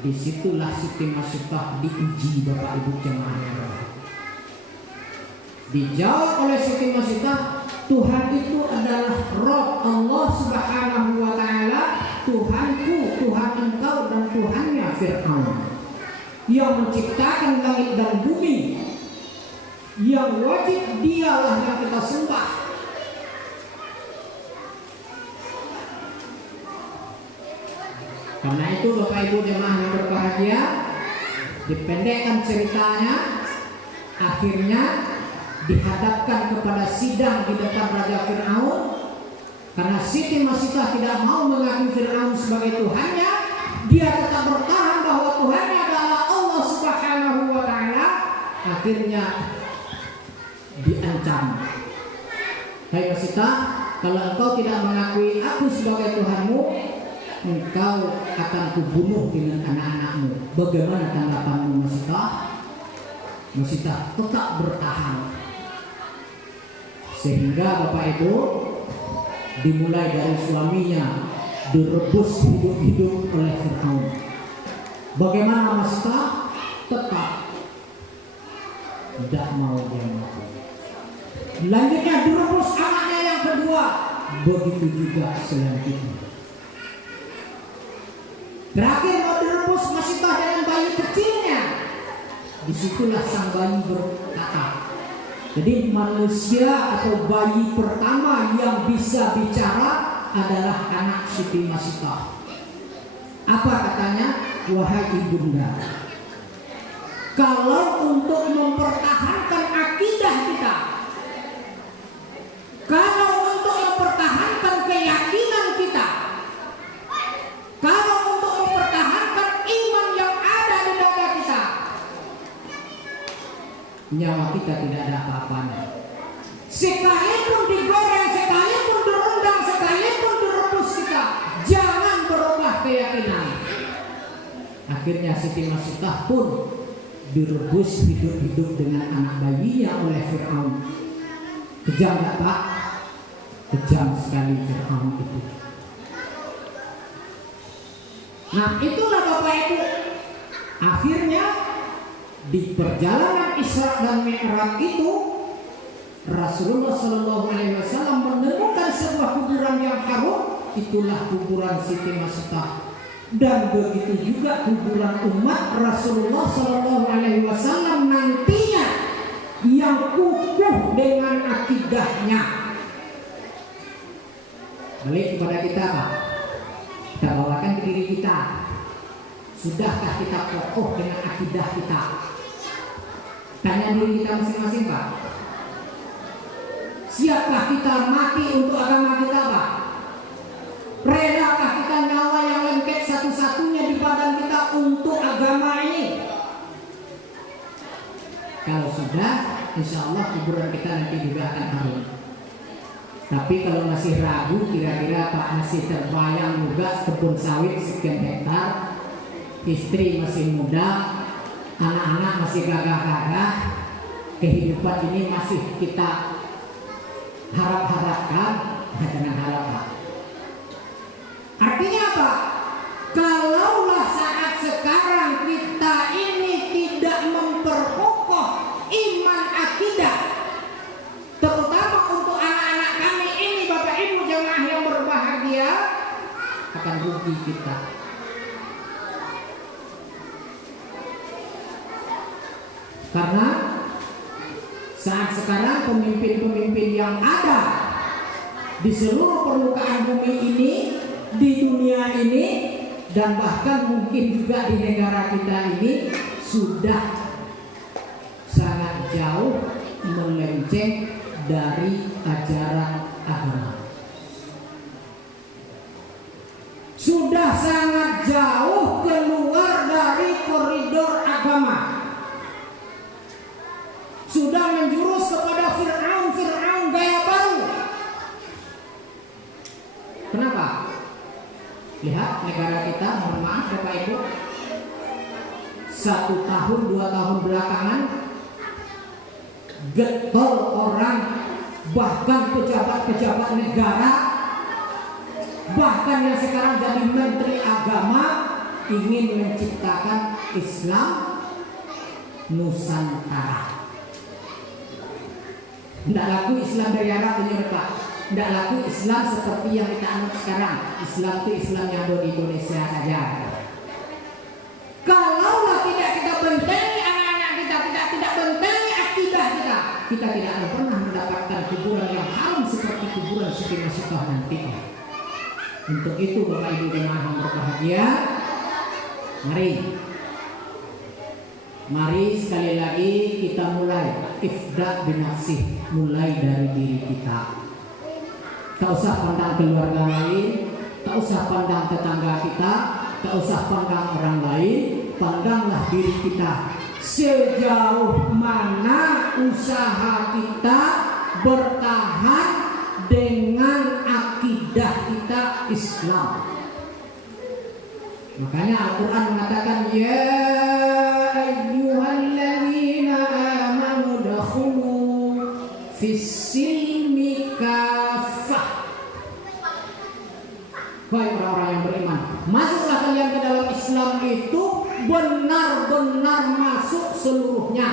Disitulah Siti Masyidah diuji Bapak Ibu jemaah yang berbahagia. Dijawab oleh Siti Masyidah, Tuhan itu adalah Rabb, Allah Subhanahu wa Ta'ala, Tuhanku, Tuhan engkau dan Tuhannya Fir'aun, yang menciptakan langit dan bumi, yang wajib dialah yang kita sembah. Karena itu Bapak Ibu jemaah yang berbahagia, dipendekkan ceritanya, akhirnya dihadapkan kepada sidang di depan Raja Fir'aun. Karena Siti Masyidah tidak mau mengakui Fir'aun sebagai Tuhannya, dia tetap bertahan bahwa Tuhannya adalah Allah Subhanahu wa Ta'ala. Akhirnya diancam, hai Masyidah, kalau engkau tidak mengakui aku sebagai Tuhanmu, engkau akan kubunuh dengan anak-anakmu. Bagaimana tanggapanmu Masyidah? Masyidah tetap bertahan. Sehingga Bapak Ibu, dimulai dari suaminya direbus hidup-hidup oleh Fir'aun. Bagaimana Masyidah? Tetap tidak mau dia mati. Lanjutnya direbus anaknya yang kedua, begitu juga selanjutnya. Terakhir mau direbus Masyidah dengan bayi kecilnya. Disitulah sang bayi berkata. Jadi manusia atau bayi pertama yang bisa bicara adalah anak Siti Masyidah. Apa katanya? Wahai ibunda, kalau untuk mempertahankan akidah kita, kalau untuk mempertahankan keyakinan kita, kalau untuk mempertahankan iman yang ada di dada kita, nyawa kita tidak ada apa-apanya. Sekalipun digoreng, sekalipun direndam, sekalipun direbus kita, jangan berubah keyakinan. Akhirnya Siti Masyidah pun direbus hidup-hidup dengan anak bayinya oleh Fir'aun. Kejam gak Pak? Kejam sekali Fir'aun itu. Nah itulah Bapak Ibu, akhirnya di perjalanan Isra dan Mi'raj itu Rasulullah SAW menemukan sebuah kuburan yang harum. Itulah kuburan Siti Masyidah. Dan begitu juga kuburan umat Rasulullah SAW nantinya yang kukuh dengan akidahnya. Balik kepada kita Pak, kita bawakan ke diri kita. Sudahkah kita kokoh dengan akidah kita? Tanya diri kita masing-masing Pak. Siapkah kita mati untuk agama kita Pak? Relakah kita nyawa yang lengket satu-satunya di badan kita untuk agama ini? Kalau sudah, insya Allah kuburan kita nanti juga akan harum. Tapi kalau masih ragu, kira-kira Pak masih terbayang juga kebun sawit sekian hektar, istri masih muda, anak-anak masih gagah-gagah, kehidupan ini masih kita harap-harapkan, jangan harap Pak. Artinya apa? Kalaulah saat sekarang kita ini tidak memperkokoh iman akidah, terutama untuk anak-anak kami ini Bapak Ibu jemaah yang berbahagia, akan rugi kita. Karena saat sekarang pemimpin-pemimpin yang ada di seluruh permukaan bumi ini, di dunia ini, dan bahkan mungkin juga di negara kita ini sudah sangat jauh melenceng dari ajaran agama. Sudah sangat jauh keluar Lihat negara kita, mohon maaf Bapak Ibu, 1 tahun 2 tahun belakangan getol orang, bahkan pejabat-pejabat negara, bahkan yang sekarang jadi menteri agama ingin menciptakan Islam Nusantara. Tidak laku Islam dari Arab ini Pak. Tidak laku Islam seperti yang kita anut sekarang. Islam itu Islam yang ada di Indonesia saja. Kalaulah tidak kita bentengi anak-anak kita, tidak bentengi akidah kita tidak akan pernah mendapatkan kuburan yang haram seperti kuburan Siti Masukah nanti. Untuk itu Bapak Ibu jemaah yang berbahagia, mari sekali lagi kita mulai ifda binafsih, mulai dari diri kita. Tak usah pandang keluarga lain, tak usah pandang tetangga kita, tak usah pandang orang lain, pandanglah diri kita. Sejauh mana usaha kita bertahan dengan akidah kita Islam. Makanya Al-Quran mengatakan, ya ayyuhalladzina amanu dakhulu fis-silmi kafah. Wahai orang-orang yang beriman, masuklah kalian ke dalam Islam itu benar-benar masuk seluruhnya.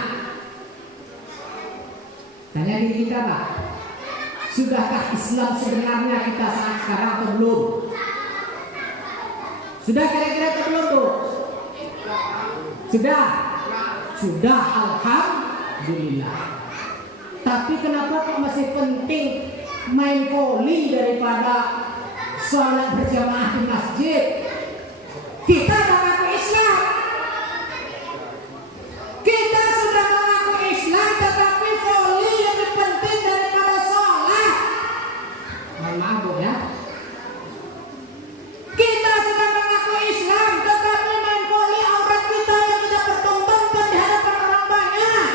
Tanya diri kita Pak, sudahkah Islam sebenarnya kita saat sekarang atau belum? Sudah kira-kira atau belum tuh? Sudah, alhamdulillah. Tapi kenapa kok masih penting main voli daripada sholat berjamaah di masjid? Kita mengaku Islam, kita sudah mengaku Islam, tetapi voli lebih penting daripada sholat. Mohon maaf Bu ya. Kita sudah mengaku Islam, tetapi main voli aurat kita yang kita pertontonkan di hadapan orang banyak.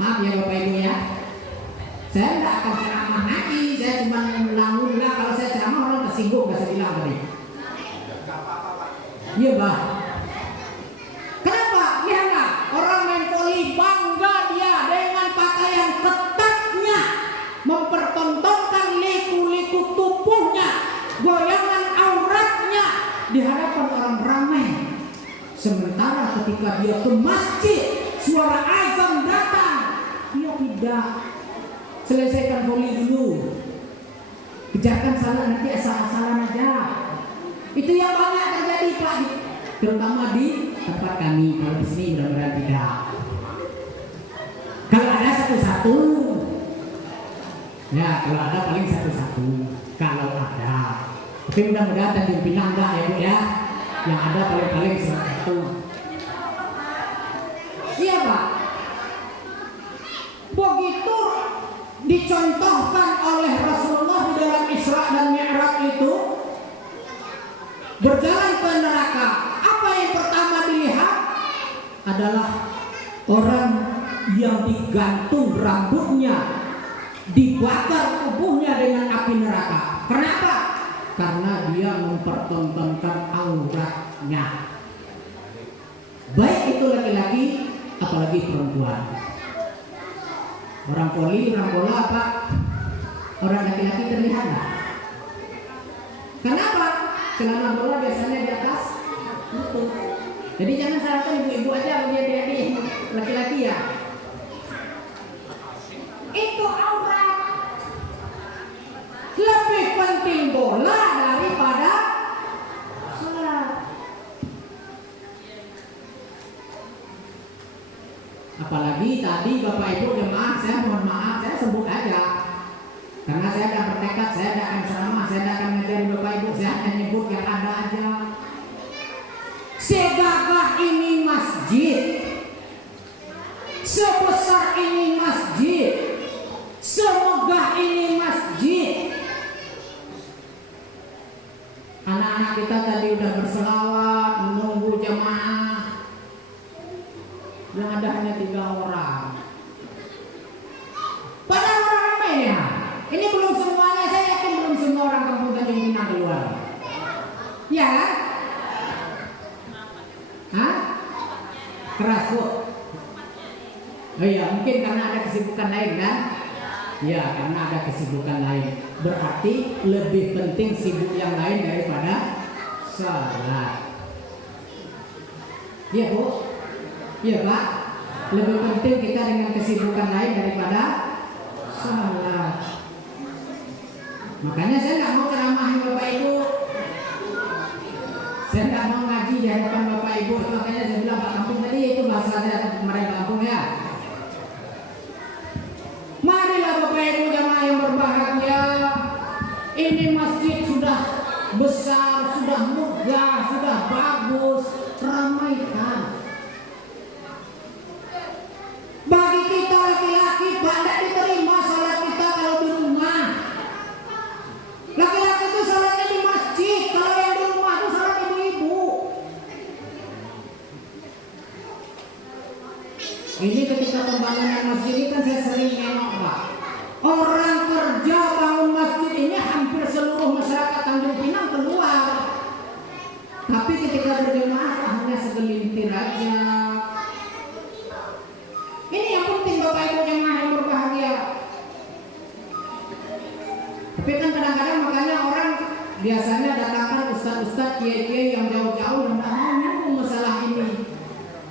Maaf ya Bapak Ibu ya, saya tidak akan ceramah lagi, saya cuma mengulang lah. Kalau saya ceramah orang tersinggung, nggak saya bilang tadi. Iya Bah. Kenapa? Lihatlah orang main voli bangga dia dengan pakaian ketatnya, mempertontonkan liku-liku tubuhnya, goyangan auratnya di hadapan orang ramai. Sementara ketika dia ke masjid, suara azan datang, dia tidak selesaikan voli dulu, kejarkan salah, nanti asal-asalan aja. Itu yang banyak terjadi Pak, terutama di tempat kami. Kalau di sini mudah-mudahan tidak. Kalau ada satu-satu, ya kalau ada paling satu-satu. Kalau ada, tapi mudah-mudahan Tanjung Pinang enggak ya Bu ya. Yang ada paling-paling satu. Iya Pak. Begitu dicontohkan oleh Rasulullah di dalam Isra dan Mi'raj itu, berjalan ke neraka, apa yang pertama dilihat adalah orang yang digantung rambutnya, dibakar tubuhnya dengan api neraka. Kenapa? Karena dia mempertontonkan auratnya, baik itu laki-laki apalagi perempuan. Orang voli, orang bola apa? Orang laki-laki terlihat nggak? Kenapa? Celana bola biasanya di atas lutut. Jadi jangan salahkan ibu-ibu aja, adik-adik laki-laki ya. Itu aurat. Lebih penting bola daripada sholat. Apalagi tadi Bapak Ibu jemaah, saya mohon maaf, saya sebut aja. Karena saya akan bertekad, saya tidak akan ceramah, saya tidak akan ngajari Bapak Ibu, saya akan nyebut yang ada aja. Segagah ini masjid, sebesar ini masjid, semegah ini masjid. Anak-anak kita tadi udah berselawat, menunggu jemaah. Yang ada hanya 3 orang. Padahal orang ramai ya. Ini belum semuanya, saya yakin belum semua orang kampung Tanjung Pinang keluar. mungkin karena ada kesibukan lain kan? Ya, karena ada kesibukan lain. Berarti lebih penting sibuk yang lain daripada salat. Iya Bu? Iya Pak? Lebih penting kita dengan kesibukan lain daripada salat. Makanya saya nggak mau ceramahin Bapak Ibu. Saya nggak mau ngaji di hadapan Bapak Ibu. Makanya saya bilang Pak Kampung tadi itu bahasa saya kemarin Kampung ya. Marilah Bapak Ibu jamaah yang berbahagia. Ini masjid sudah besar, sudah megah, sudah bagus. Ramaikan. Bagi kita laki-laki tidak diterima salat kita kalau di rumah. Laki-laki itu salatnya di masjid, kalau yang di rumah itu salat ibu-ibu. Ini ketika pembangunan masjid ini kan saya sering nengok Pak. Orang kerja bangun masjid ini hampir seluruh masyarakat Tanjung Pinang keluar. Tapi ketika berjemaah hanya segelintir aja. Ini yang penting Bapak Ibu jemaah yang berbahagia. Tapi kan kadang-kadang makanya orang biasanya datangkan ustaz-ustaz, kiai-kiai yang jauh-jauh dan tidak mau nyambung masalah ini.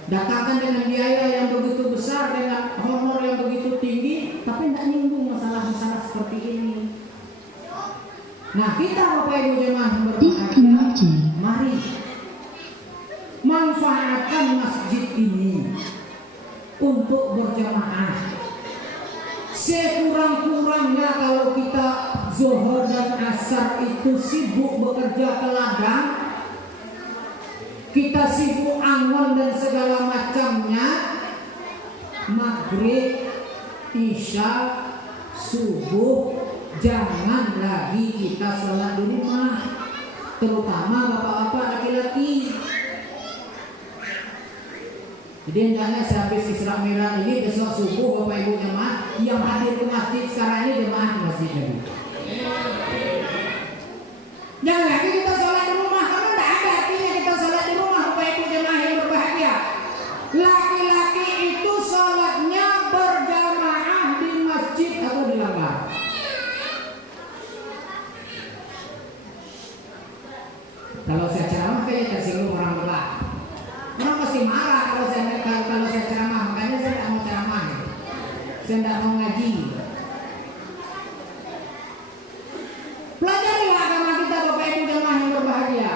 Datangkan dengan biaya yang begitu besar, dengan honor yang begitu tinggi, tapi tidak nyambung masalah-masalah seperti ini. Nah kita Bapak Ibu jemaah yang berbahagia, mari manfaatkan masjid ini untuk berjamaah. Sekurang-kurangnya kalau kita zuhur dan asar itu sibuk bekerja ke ladang, kita sibuk angon dan segala macamnya, maghrib, isya, subuh, jangan lagi kita sholat di rumah, terutama bapak-bapak laki-laki. Jadi hendaknya sehabis Isra Mi'raj ini besok subuh Bapak Ibu jemaah yang hadir ke masjid sekarang ini jemaah ke masjid tadi. Jangan lagi kita sholat di rumah, karena tidak ada artinya kita sholat di rumah Bapak Ibu jemaah yang berbahagia. Laki-laki itu sholatnya berjamaah di masjid atau di lamar. Kalau saya ceramah kayaknya tersinggung orang tua. Orang pasti marah kalau saya ceramah, makanya saya tidak mau ceramah, saya tidak mau ngaji. Pelajarilah agama kita Bapak Ibu jemaah yang berbahagia.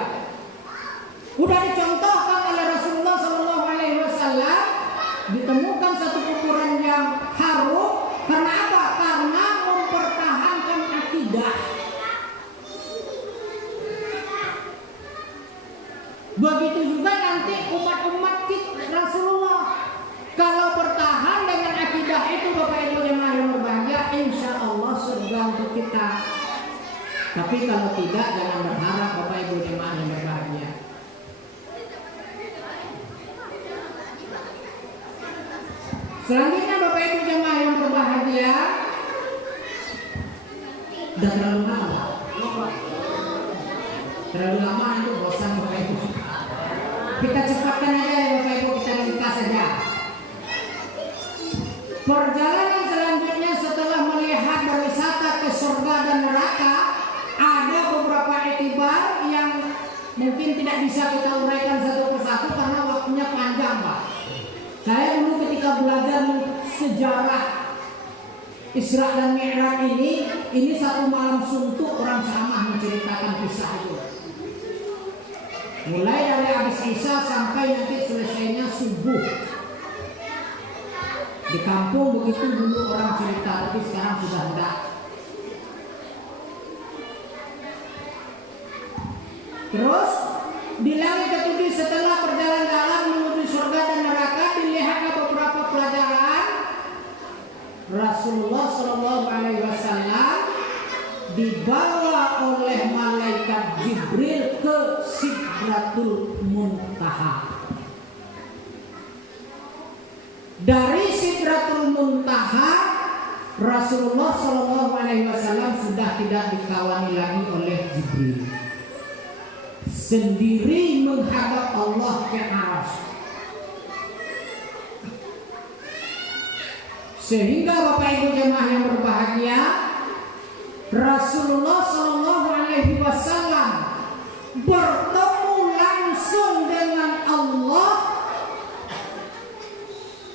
Udah dicontohkan oleh Rasulullah SAW, ditemukan satu kuburan yang harum, karena apa? Karena mempertahankan akidah. Begitu juga nanti umat-umat Rasulullah kalau bertahan dengan akidah itu Bapak Ibu jemaah yang berbahagia, insya Allah surga untuk kita. Tapi kalau tidak, jangan berharap Bapak Ibu jemaah yang berbahagia. Selanjutnya Bapak Ibu jemaah yang berbahagia, udah terlalu lama. Terlalu lama itu bosan Bapak Ibu. Kita cepatkan aja ya Bapak Ibu, kita ringkas saja. Perjalanan selanjutnya setelah melihat berwisata ke surga dan neraka, ada beberapa iktibar yang mungkin tidak bisa kita uraikan satu persatu karena waktunya panjang Pak. Saya dulu ketika belajar sejarah Isra dan Mi'raj ini satu malam suntuk orang ceramah menceritakan kisah itu. Mulai dari habis isya sampai nanti selesainya subuh. Di kampung begitu dulu orang cerita, tapi sekarang sudah enggak. Terus di langit ketujuh setelah berjalan-jalan menuju surga dan neraka, dilihatlah beberapa pelajaran. Rasulullah SAW dibawa oleh malaikat Jibril ke Sidratul Muntaha. Dari Sidratul Muntaha, Rasulullah SAW sudah tidak dikawani lagi oleh Jibril. Sendiri menghadap Allah ke Arsy. Sehingga Bapak Ibu jemaah yang berbahagia, Rasulullah Shallallahu Alaihi Wasallam bertemu langsung dengan Allah.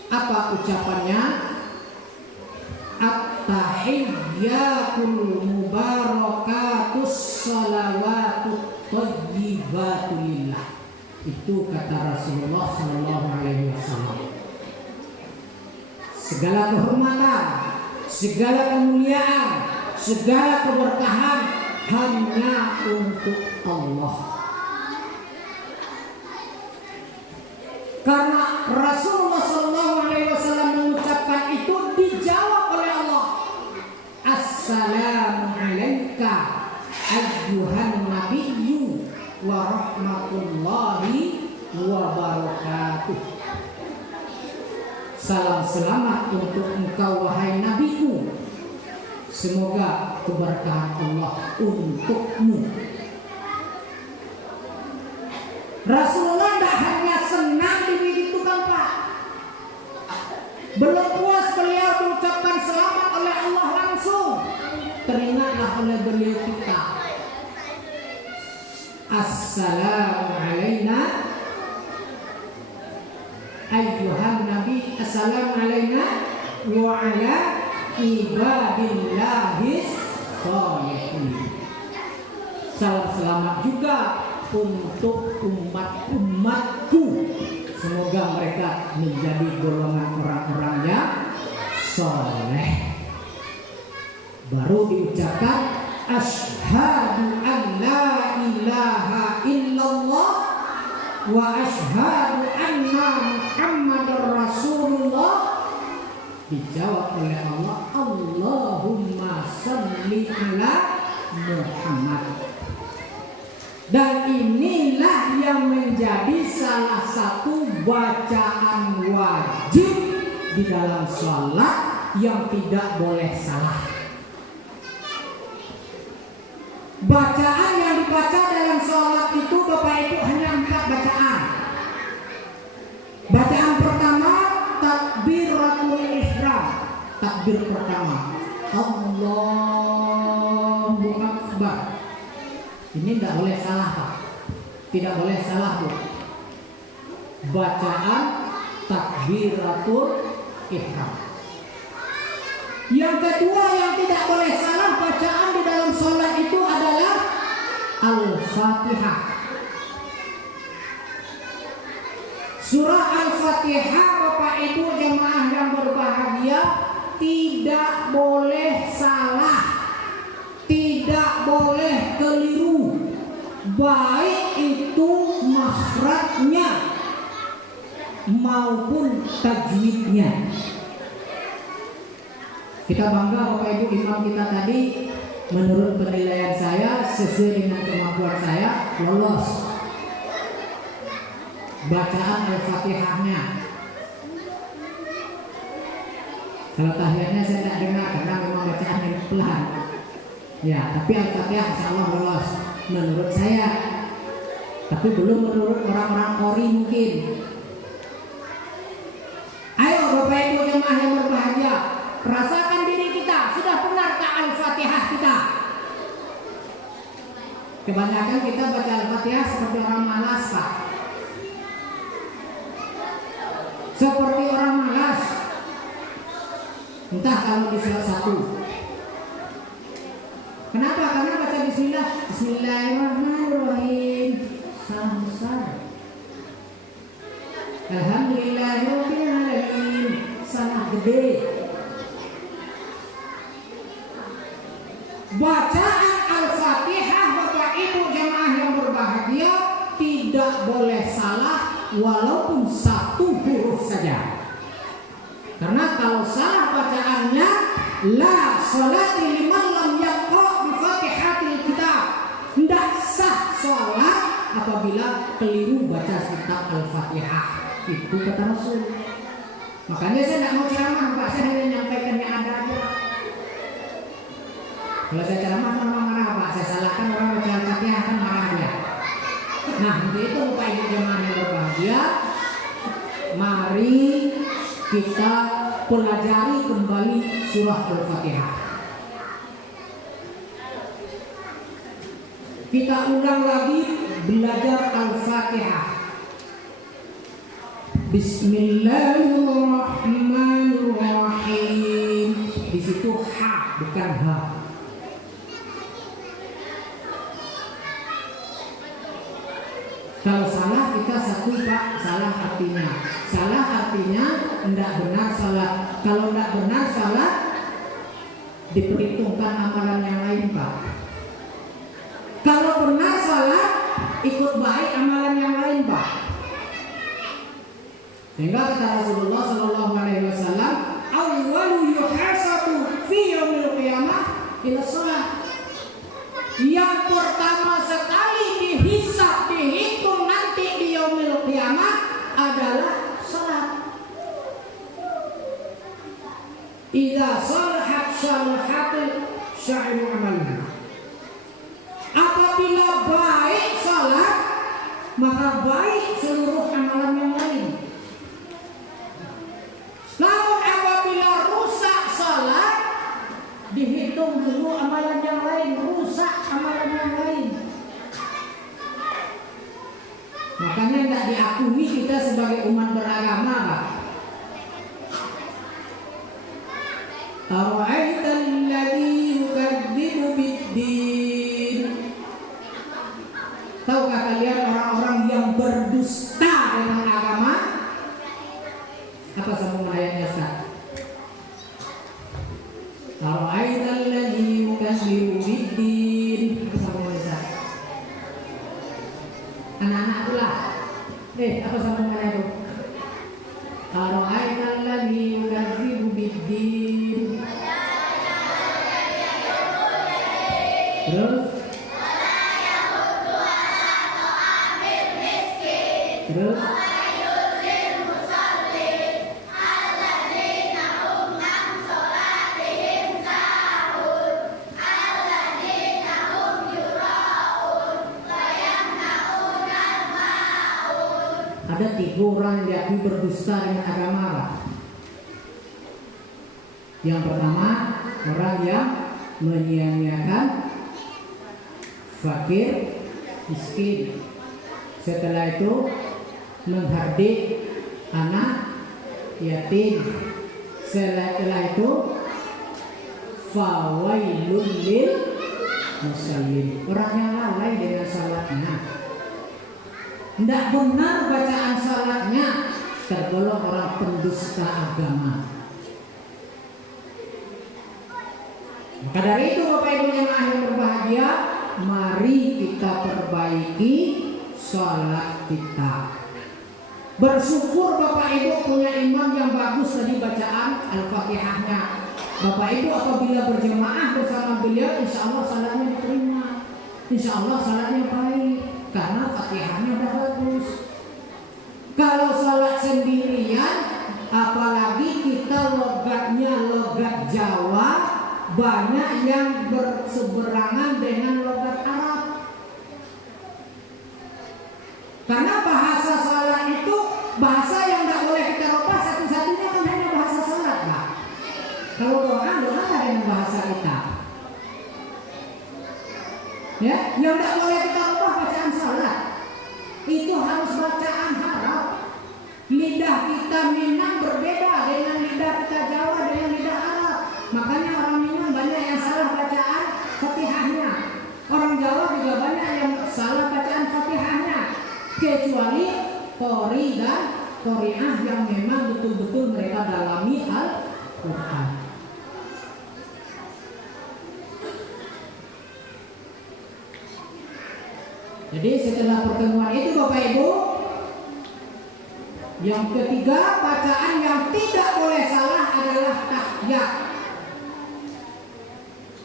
Apa ucapannya? At-tahiyyatul mubarakatus salawatut thayyibatulillah. Itu kata Rasulullah Shallallahu Alaihi Wasallam. Segala kehormatan, segala kemuliaan, segala keberkahan hanya untuk Allah. Karena Rasulullah SAW mengucapkan itu, dijawab oleh Allah, Assalamu alayka ayyuhan nabiyyu wa rahmatullahi wa barakatuh. Salam selamat untuk engkau wahai nabiku. Semoga keberkahan Allah untukmu. Rasulullah tidak hanya senang dibegitu kan Pak. Belum puas beliau diucapkan selamat oleh Allah langsung, teringatlah oleh beliau kita. Assalamu alayna ayyuhan nabi, assalamu alayna wa ala ibadillahis sholihin. Salam selamat juga untuk umat-umatku. Semoga mereka menjadi golongan orang-orang yang soleh. Baru diucapkan asyhadu an la ilaha illallah wa asyhadu anna Muhammadar Rasulullah. Dijawab oleh Allah, Allahumma shalli ala Muhammad. Dan inilah yang menjadi salah satu bacaan wajib di dalam sholat yang tidak boleh salah. Bacaan yang dibaca dalam sholat itu Bapak Ibu hanya 4 bacaan. Bacaan pertama takbiratul ihram. Takbir pertama, Allahu Akbar. Ini tidak boleh salah Pak. Tidak boleh salah Bu. Bacaan takbiratul ihram. Yang kedua yang tidak boleh salah bacaan di dalam sholat itu adalah Al-Fatihah. Surah Al-Fatihah Bapak Ibu jemaah yang berbahagia tidak boleh salah, tidak boleh keliru, baik itu makhrajnya maupun tajwidnya. Kita bangga Bapak Ibu imam kita tadi menurut penilaian saya sesuai dengan kemampuan saya lolos bacaan Al-Fatihahnya. Kalau tahiyatnya saya tidak dengar karena memang bacaannya pelan. Ya, tapi Al-Fatihah insyaallah lolos menurut saya. Tapi belum menurut orang-orang Qori mungkin. Ayo Bapak Ibu jemaah yang berbahagia, rasakan diri kita sudah benarkah Al-Fatihah kita? Kebanyakan kita baca Al-Fatihah seperti orang malas Pak. Seperti orang malas. Entah kalau di surat 1. Kenapa? Karena baca bismillah, Bismillahirrahmanirrahim. Salah besar. Alhamdulillahirabbil alamin. Salah gede. Bacaan Al-Fatihah Bapak Ibu jemaah yang berbahagia tidak boleh salah walaupun 1 huruf saja. Karena kalau salah bacaannya la sholati liman lam yaqra bi Fatihatil kitab. Tidak sah sholat apabila keliru baca kitab Al-Fatihah. Itu kata Rasul. Makanya saya tidak mau ceramah Pak, saya hanya menyampaikan yang ada aja. Kalau saya ceramah marah Pak, saya salahkan orang baca Al-Fatihah kan marah dia. Nah untuk itu Bapak Ibu jemaah yang berbahagia, mari kita pelajari kembali surah Al-Fatihah. Kita ulang lagi belajar Al-Fatihah. Bismillahirrahmanirrahim. Di situ ha, bukan ha. Kalau salah kita satu pak, salah artinya. Salah artinya tidak benar salah. Kalau tidak benar salah, diperhitungkan amalan yang lain pak. Kalau benar salah, ikut baik amalan yang lain pak. Sehingga kata Rasulullah Sallallahu Alaihi Wasallam, awwalu yuhasabu fi yaumil qiyamah ila shalah. Yang pertama sekali dihisab, dihitung nanti di yaumil qiyamah adalah salat. Idza salahat salahatil syai'u amalna. Apabila baik salat, maka baik seluruh amalan yang lain. Namun apabila rusak salat, dihitung dulu amalan yang lain, rusak amalan yang lain. Makanya tidak diakui kita sebagai umat beragama, Pak. Ara'aital ladzi yukadzibu bid-din. Tahukah kalian orang-orang yang berdusta dengan agama? Apa sambungan ayatnya, Ustaz? Ara'aital ladzi yukadzibu bid-din. Apa sambungannya, Ustaz? Anak-anak pula. Apa sambungannya itu? Ara'aital ladzi yukadzibu bid-din. Terus? Terus? Ada 3 orang yang diakui berdusta dengan agama. Yang pertama, orang yang menyia-nyiakan fakir, miskin. Setelah itu menghardik anak yatim. Setelah itu fawailul lil musallin. Orang yang lalai dengan salatnya, tidak benar bacaan salatnya, tergolong orang pendusta agama. Maka dari itu Bapak Ibu yang berbahagia, mari kita perbaiki salat kita. Bersyukur Bapak Ibu punya imam yang bagus tadi bacaan Al-Fatihahnya. Bapak Ibu apabila berjemaah bersama beliau, insya Allah salatnya diterima, insya Allah salatnya baik, karena Fatihahnya udah bagus. Kalau salat sendirian, apalagi kita logatnya logat Jawa, banyak yang berseberangan dengan logat Arab. Karena bahasa salat itu bahasa yang tidak boleh kita rubah, satu-satunya kan hanya bahasa salat, Pak. Kalau doa dengan bahasa kita. Ya, yang tidak boleh kita rubah bacaan salat. Itu harus bacaan Arab. Lidah kita Minang berbeda dengan lidah kita Jawa dengan lidah Arab. Makanya orang Minang banyak yang salah bacaan Fatihahnya. Orang Jawa juga banyak yang salah bacaan Fatihahnya. Kecuali Qori dan Qori'ah yang memang betul-betul mereka dalami Al-Quran. Jadi setelah pertemuan itu Bapak Ibu, yang ketiga bacaan yang tidak boleh salah adalah tahiyat.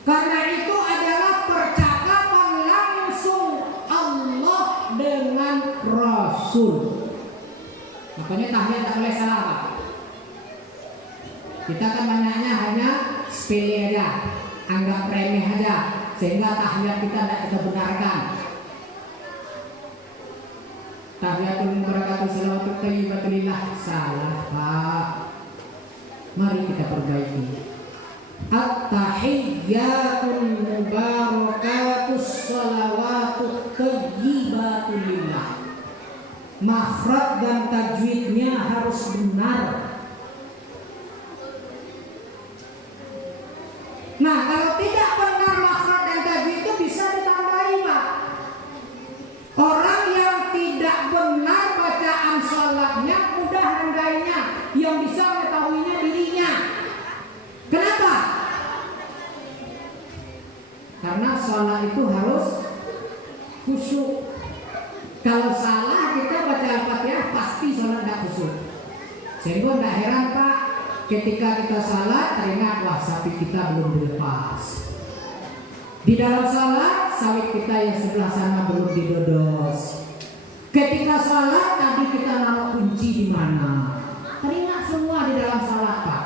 Karena itu adalah percakapan langsung Allah dengan Rasul. Makanya tahiyat tak boleh salah, Pak. Kita kan banyaknya hanya sepele aja, anggap remeh aja, sehingga tahiyat kita tidak kita benarkan. Tahiyatul barakatuh salawatut thayyibatul lillah, salah, Pak. Mari kita perbaiki. At-tahiyyatul mubarakatus shalawatut thayyibatul lillah. Makhraj dan tajwidnya harus benar. Nah, kalau tidak benar makhraj dan tajwid itu bisa ditambahi, Pak. Orang yang tidak benar bacaan salatnya mudah rendahnya, yang bisa mengetahuinya dirinya. Kenapa? Karena salat itu harus khusyuk. Kalau salah kita baca Al-Fatihah pasti salat tidak khusyuk. Sehingga tidak heran, Pak, ketika kita salat teringat, wah sapi kita belum dilepas. Di dalam salat sawit kita yang sebelah sana belum didodos. Ketika salat tadi kita naruh kunci di mana? Teringat semua di dalam salat, Pak.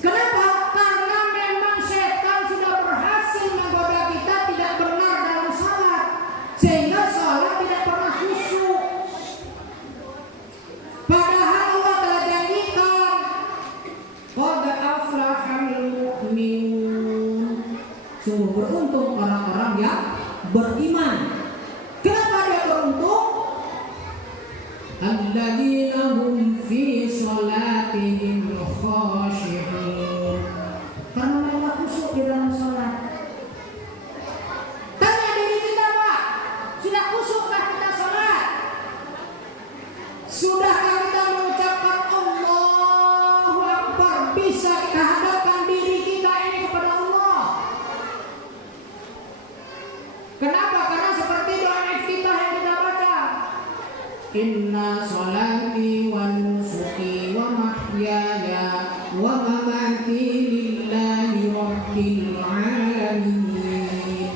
Kenapa? Karena memang setan sudah berhasil menggoda kita tidak benar dalam salat, sehingga salat tidak pernah khusyuk. Padahal Allah telah janjikan, qad aflahal mu'minun. Sungguh beruntung orang-orang yang beriman. Kenapa dia beruntung? Alladzina hum fi salatihim khashi'un. Karena mereka khusyuk di dalam salat. Tanya diri kita, Pak, sudah khusyukkah kita salat? Sudahkah kita mengucapkan Allahu Akbar? Bisa kita hadapkan diri kita ini kepada Allah? Kenapa? Karena seperti doa iftitah yang kita baca. Inna sholati wa nusuki wa mahyaya wa mamati lillahi rabbil alamin.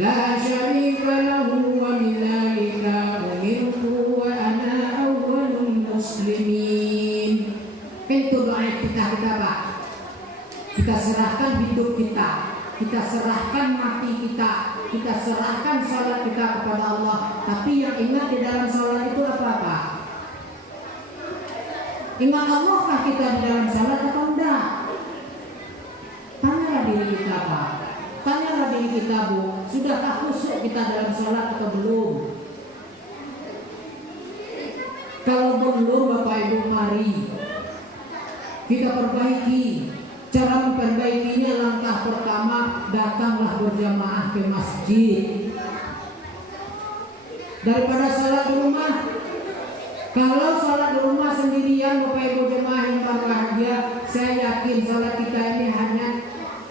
La syarika lahu wa bidzalika umirtu wa ana awwalul muslimin. Itu doa iftitah kita, Pak. Kita serahkan hidup kita, kita serahkan mati kita, kita serahkan salat kita kepada Allah. Tapi yang ingat di dalam salat itu apa, Pak? Ingat Allah kah kita di dalam salat atau enggak? Tanyalah diri kita, Pak. Tanyalah diri kita, Bu. Sudahkah khusyuk kita dalam salat atau belum? Kalau belum, Bapak Ibu, mari kita perbaiki. Cara memperbaikinya, langkah pertama, datanglah berjamaah ke masjid. Daripada salat di rumah. Kalau salat di rumah sendirian, Bapak Ibu jemaah yang berbahagia, saya yakin salat kita ini hanya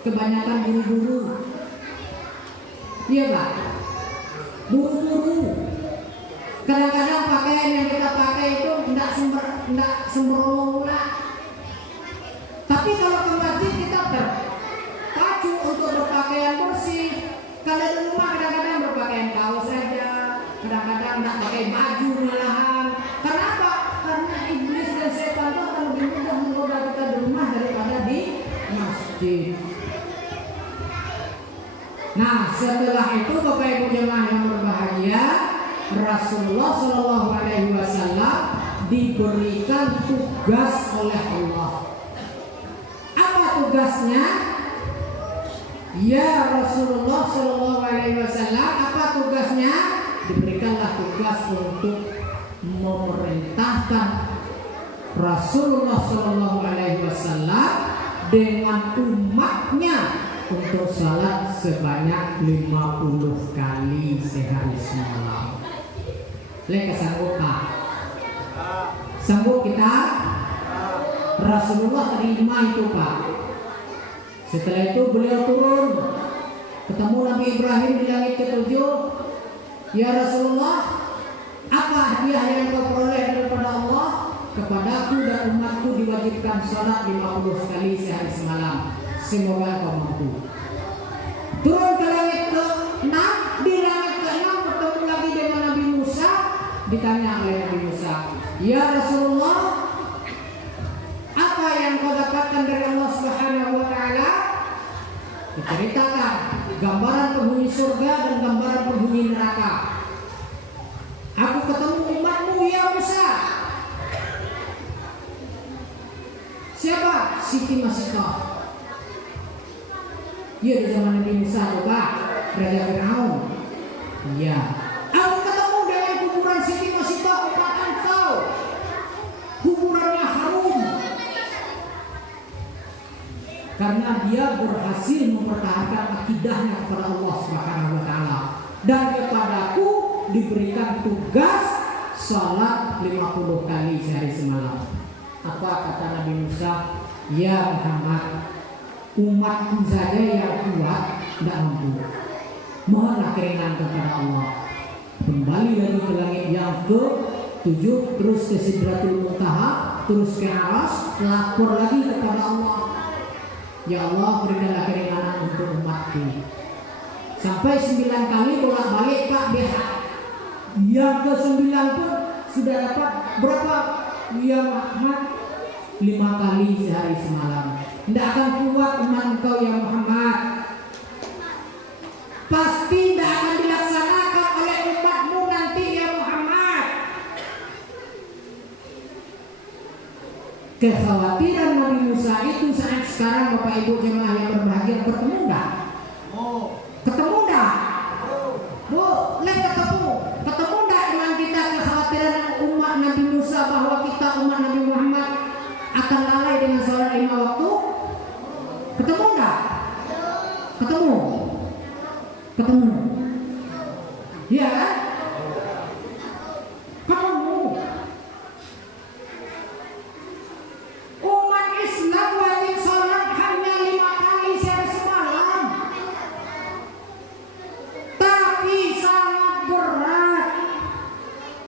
kebanyakan buru-buru. Iya, Pak? Buru-buru. Kadang-kadang pakaian yang kita pakai itu tidak sembrono. Tapi kalau ke masjid kita terpacu untuk berpakaian bersih. Kalau di rumah kadang-kadang berpakaian kaos saja, kadang-kadang tidak pakai baju malahan. Kenapa? Karena iblis dan setan itu akan lebih mudah menggoda kita di rumah daripada di masjid. Nah, setelah itu Bapak Ibu jemaah yang berbahagia, Rasulullah Shallallahu Alaihi Wasallam diberikan tugas oleh Allah. Apa tugasnya? Ya Rasulullah Shallallahu Alaihi Wasallam, apa tugasnya? Diberikanlah tugas untuk memerintahkan Rasulullah Shallallahu Alaihi Wasallam dengan umatnya untuk salat sebanyak 50 kali sehari semalam. Leka sanggup, Pak? Sanggup kita? Rasulullah terima itu, Pak. Setelah itu beliau turun, ketemu Nabi Ibrahim di langit ke-7. Ya Rasulullah, apa hadiah yang kau peroleh daripada Allah? Kepadaku dan umatku diwajibkan salat 50 kali sehari semalam. Semoga kau mampu. Turun ke langit ke-6, di langit ke-6 bertemu lagi dengan Nabi Musa. Ditanya oleh Nabi Musa, ya Rasulullah, apa yang kau dapatkan dari Allah Subhanahu wa Ta'ala? Diceritakan gambaran penghuni surga dan gambaran penghuni neraka. Aku ketemu umatmu, ya Musa. Siapa Siti Masita. Iya di zaman Nabi Musa tuh Pak, Raja Fir'aun. Iya. Aku ketemu dengan kuburan Siti Masita umat engkau. Kuburannya harum. Karena dia berhasil mempertahankan akidahnya kepada Allah Subhanahu wa taala. Dan kepadaku diberikan tugas salat 50 kali sehari semalam. Apa kata Nabi Musa? Ya Muhammad, umatku saja yang kuat tidak mampu. Mohonlah keringanan kepada Allah. Kembali lagi ke langit yang ke-7, terus ke Sidratul Muntaha, terus ke Aras, lapor lagi kepada Allah. Ya Allah, berikanlah keringanan untuk umatku. Sampai 9 kali bolak-balik Pak BH. Yang ke-9 pun sudah dapat berapa? Ya Muhammad, 5 kali sehari semalam. Tidak akan kuat umat engkau ya Muhammad. Pasti tidak akan dilaksanakan oleh umatmu nanti ya Muhammad. Kekhawatiran Nabi Musa itu saat sekarang Bapak Ibu jemaah yang berbahagia bertemu enggak? Ketemu enggak? Bu, ketemu enggak dengan kita kekhawatiran umat Nabi Musa bahwa kita umat Nabi Muhammad akan lalai dengan sholat 5 waktu? Ketemu enggak? Ketemu. Iya kan?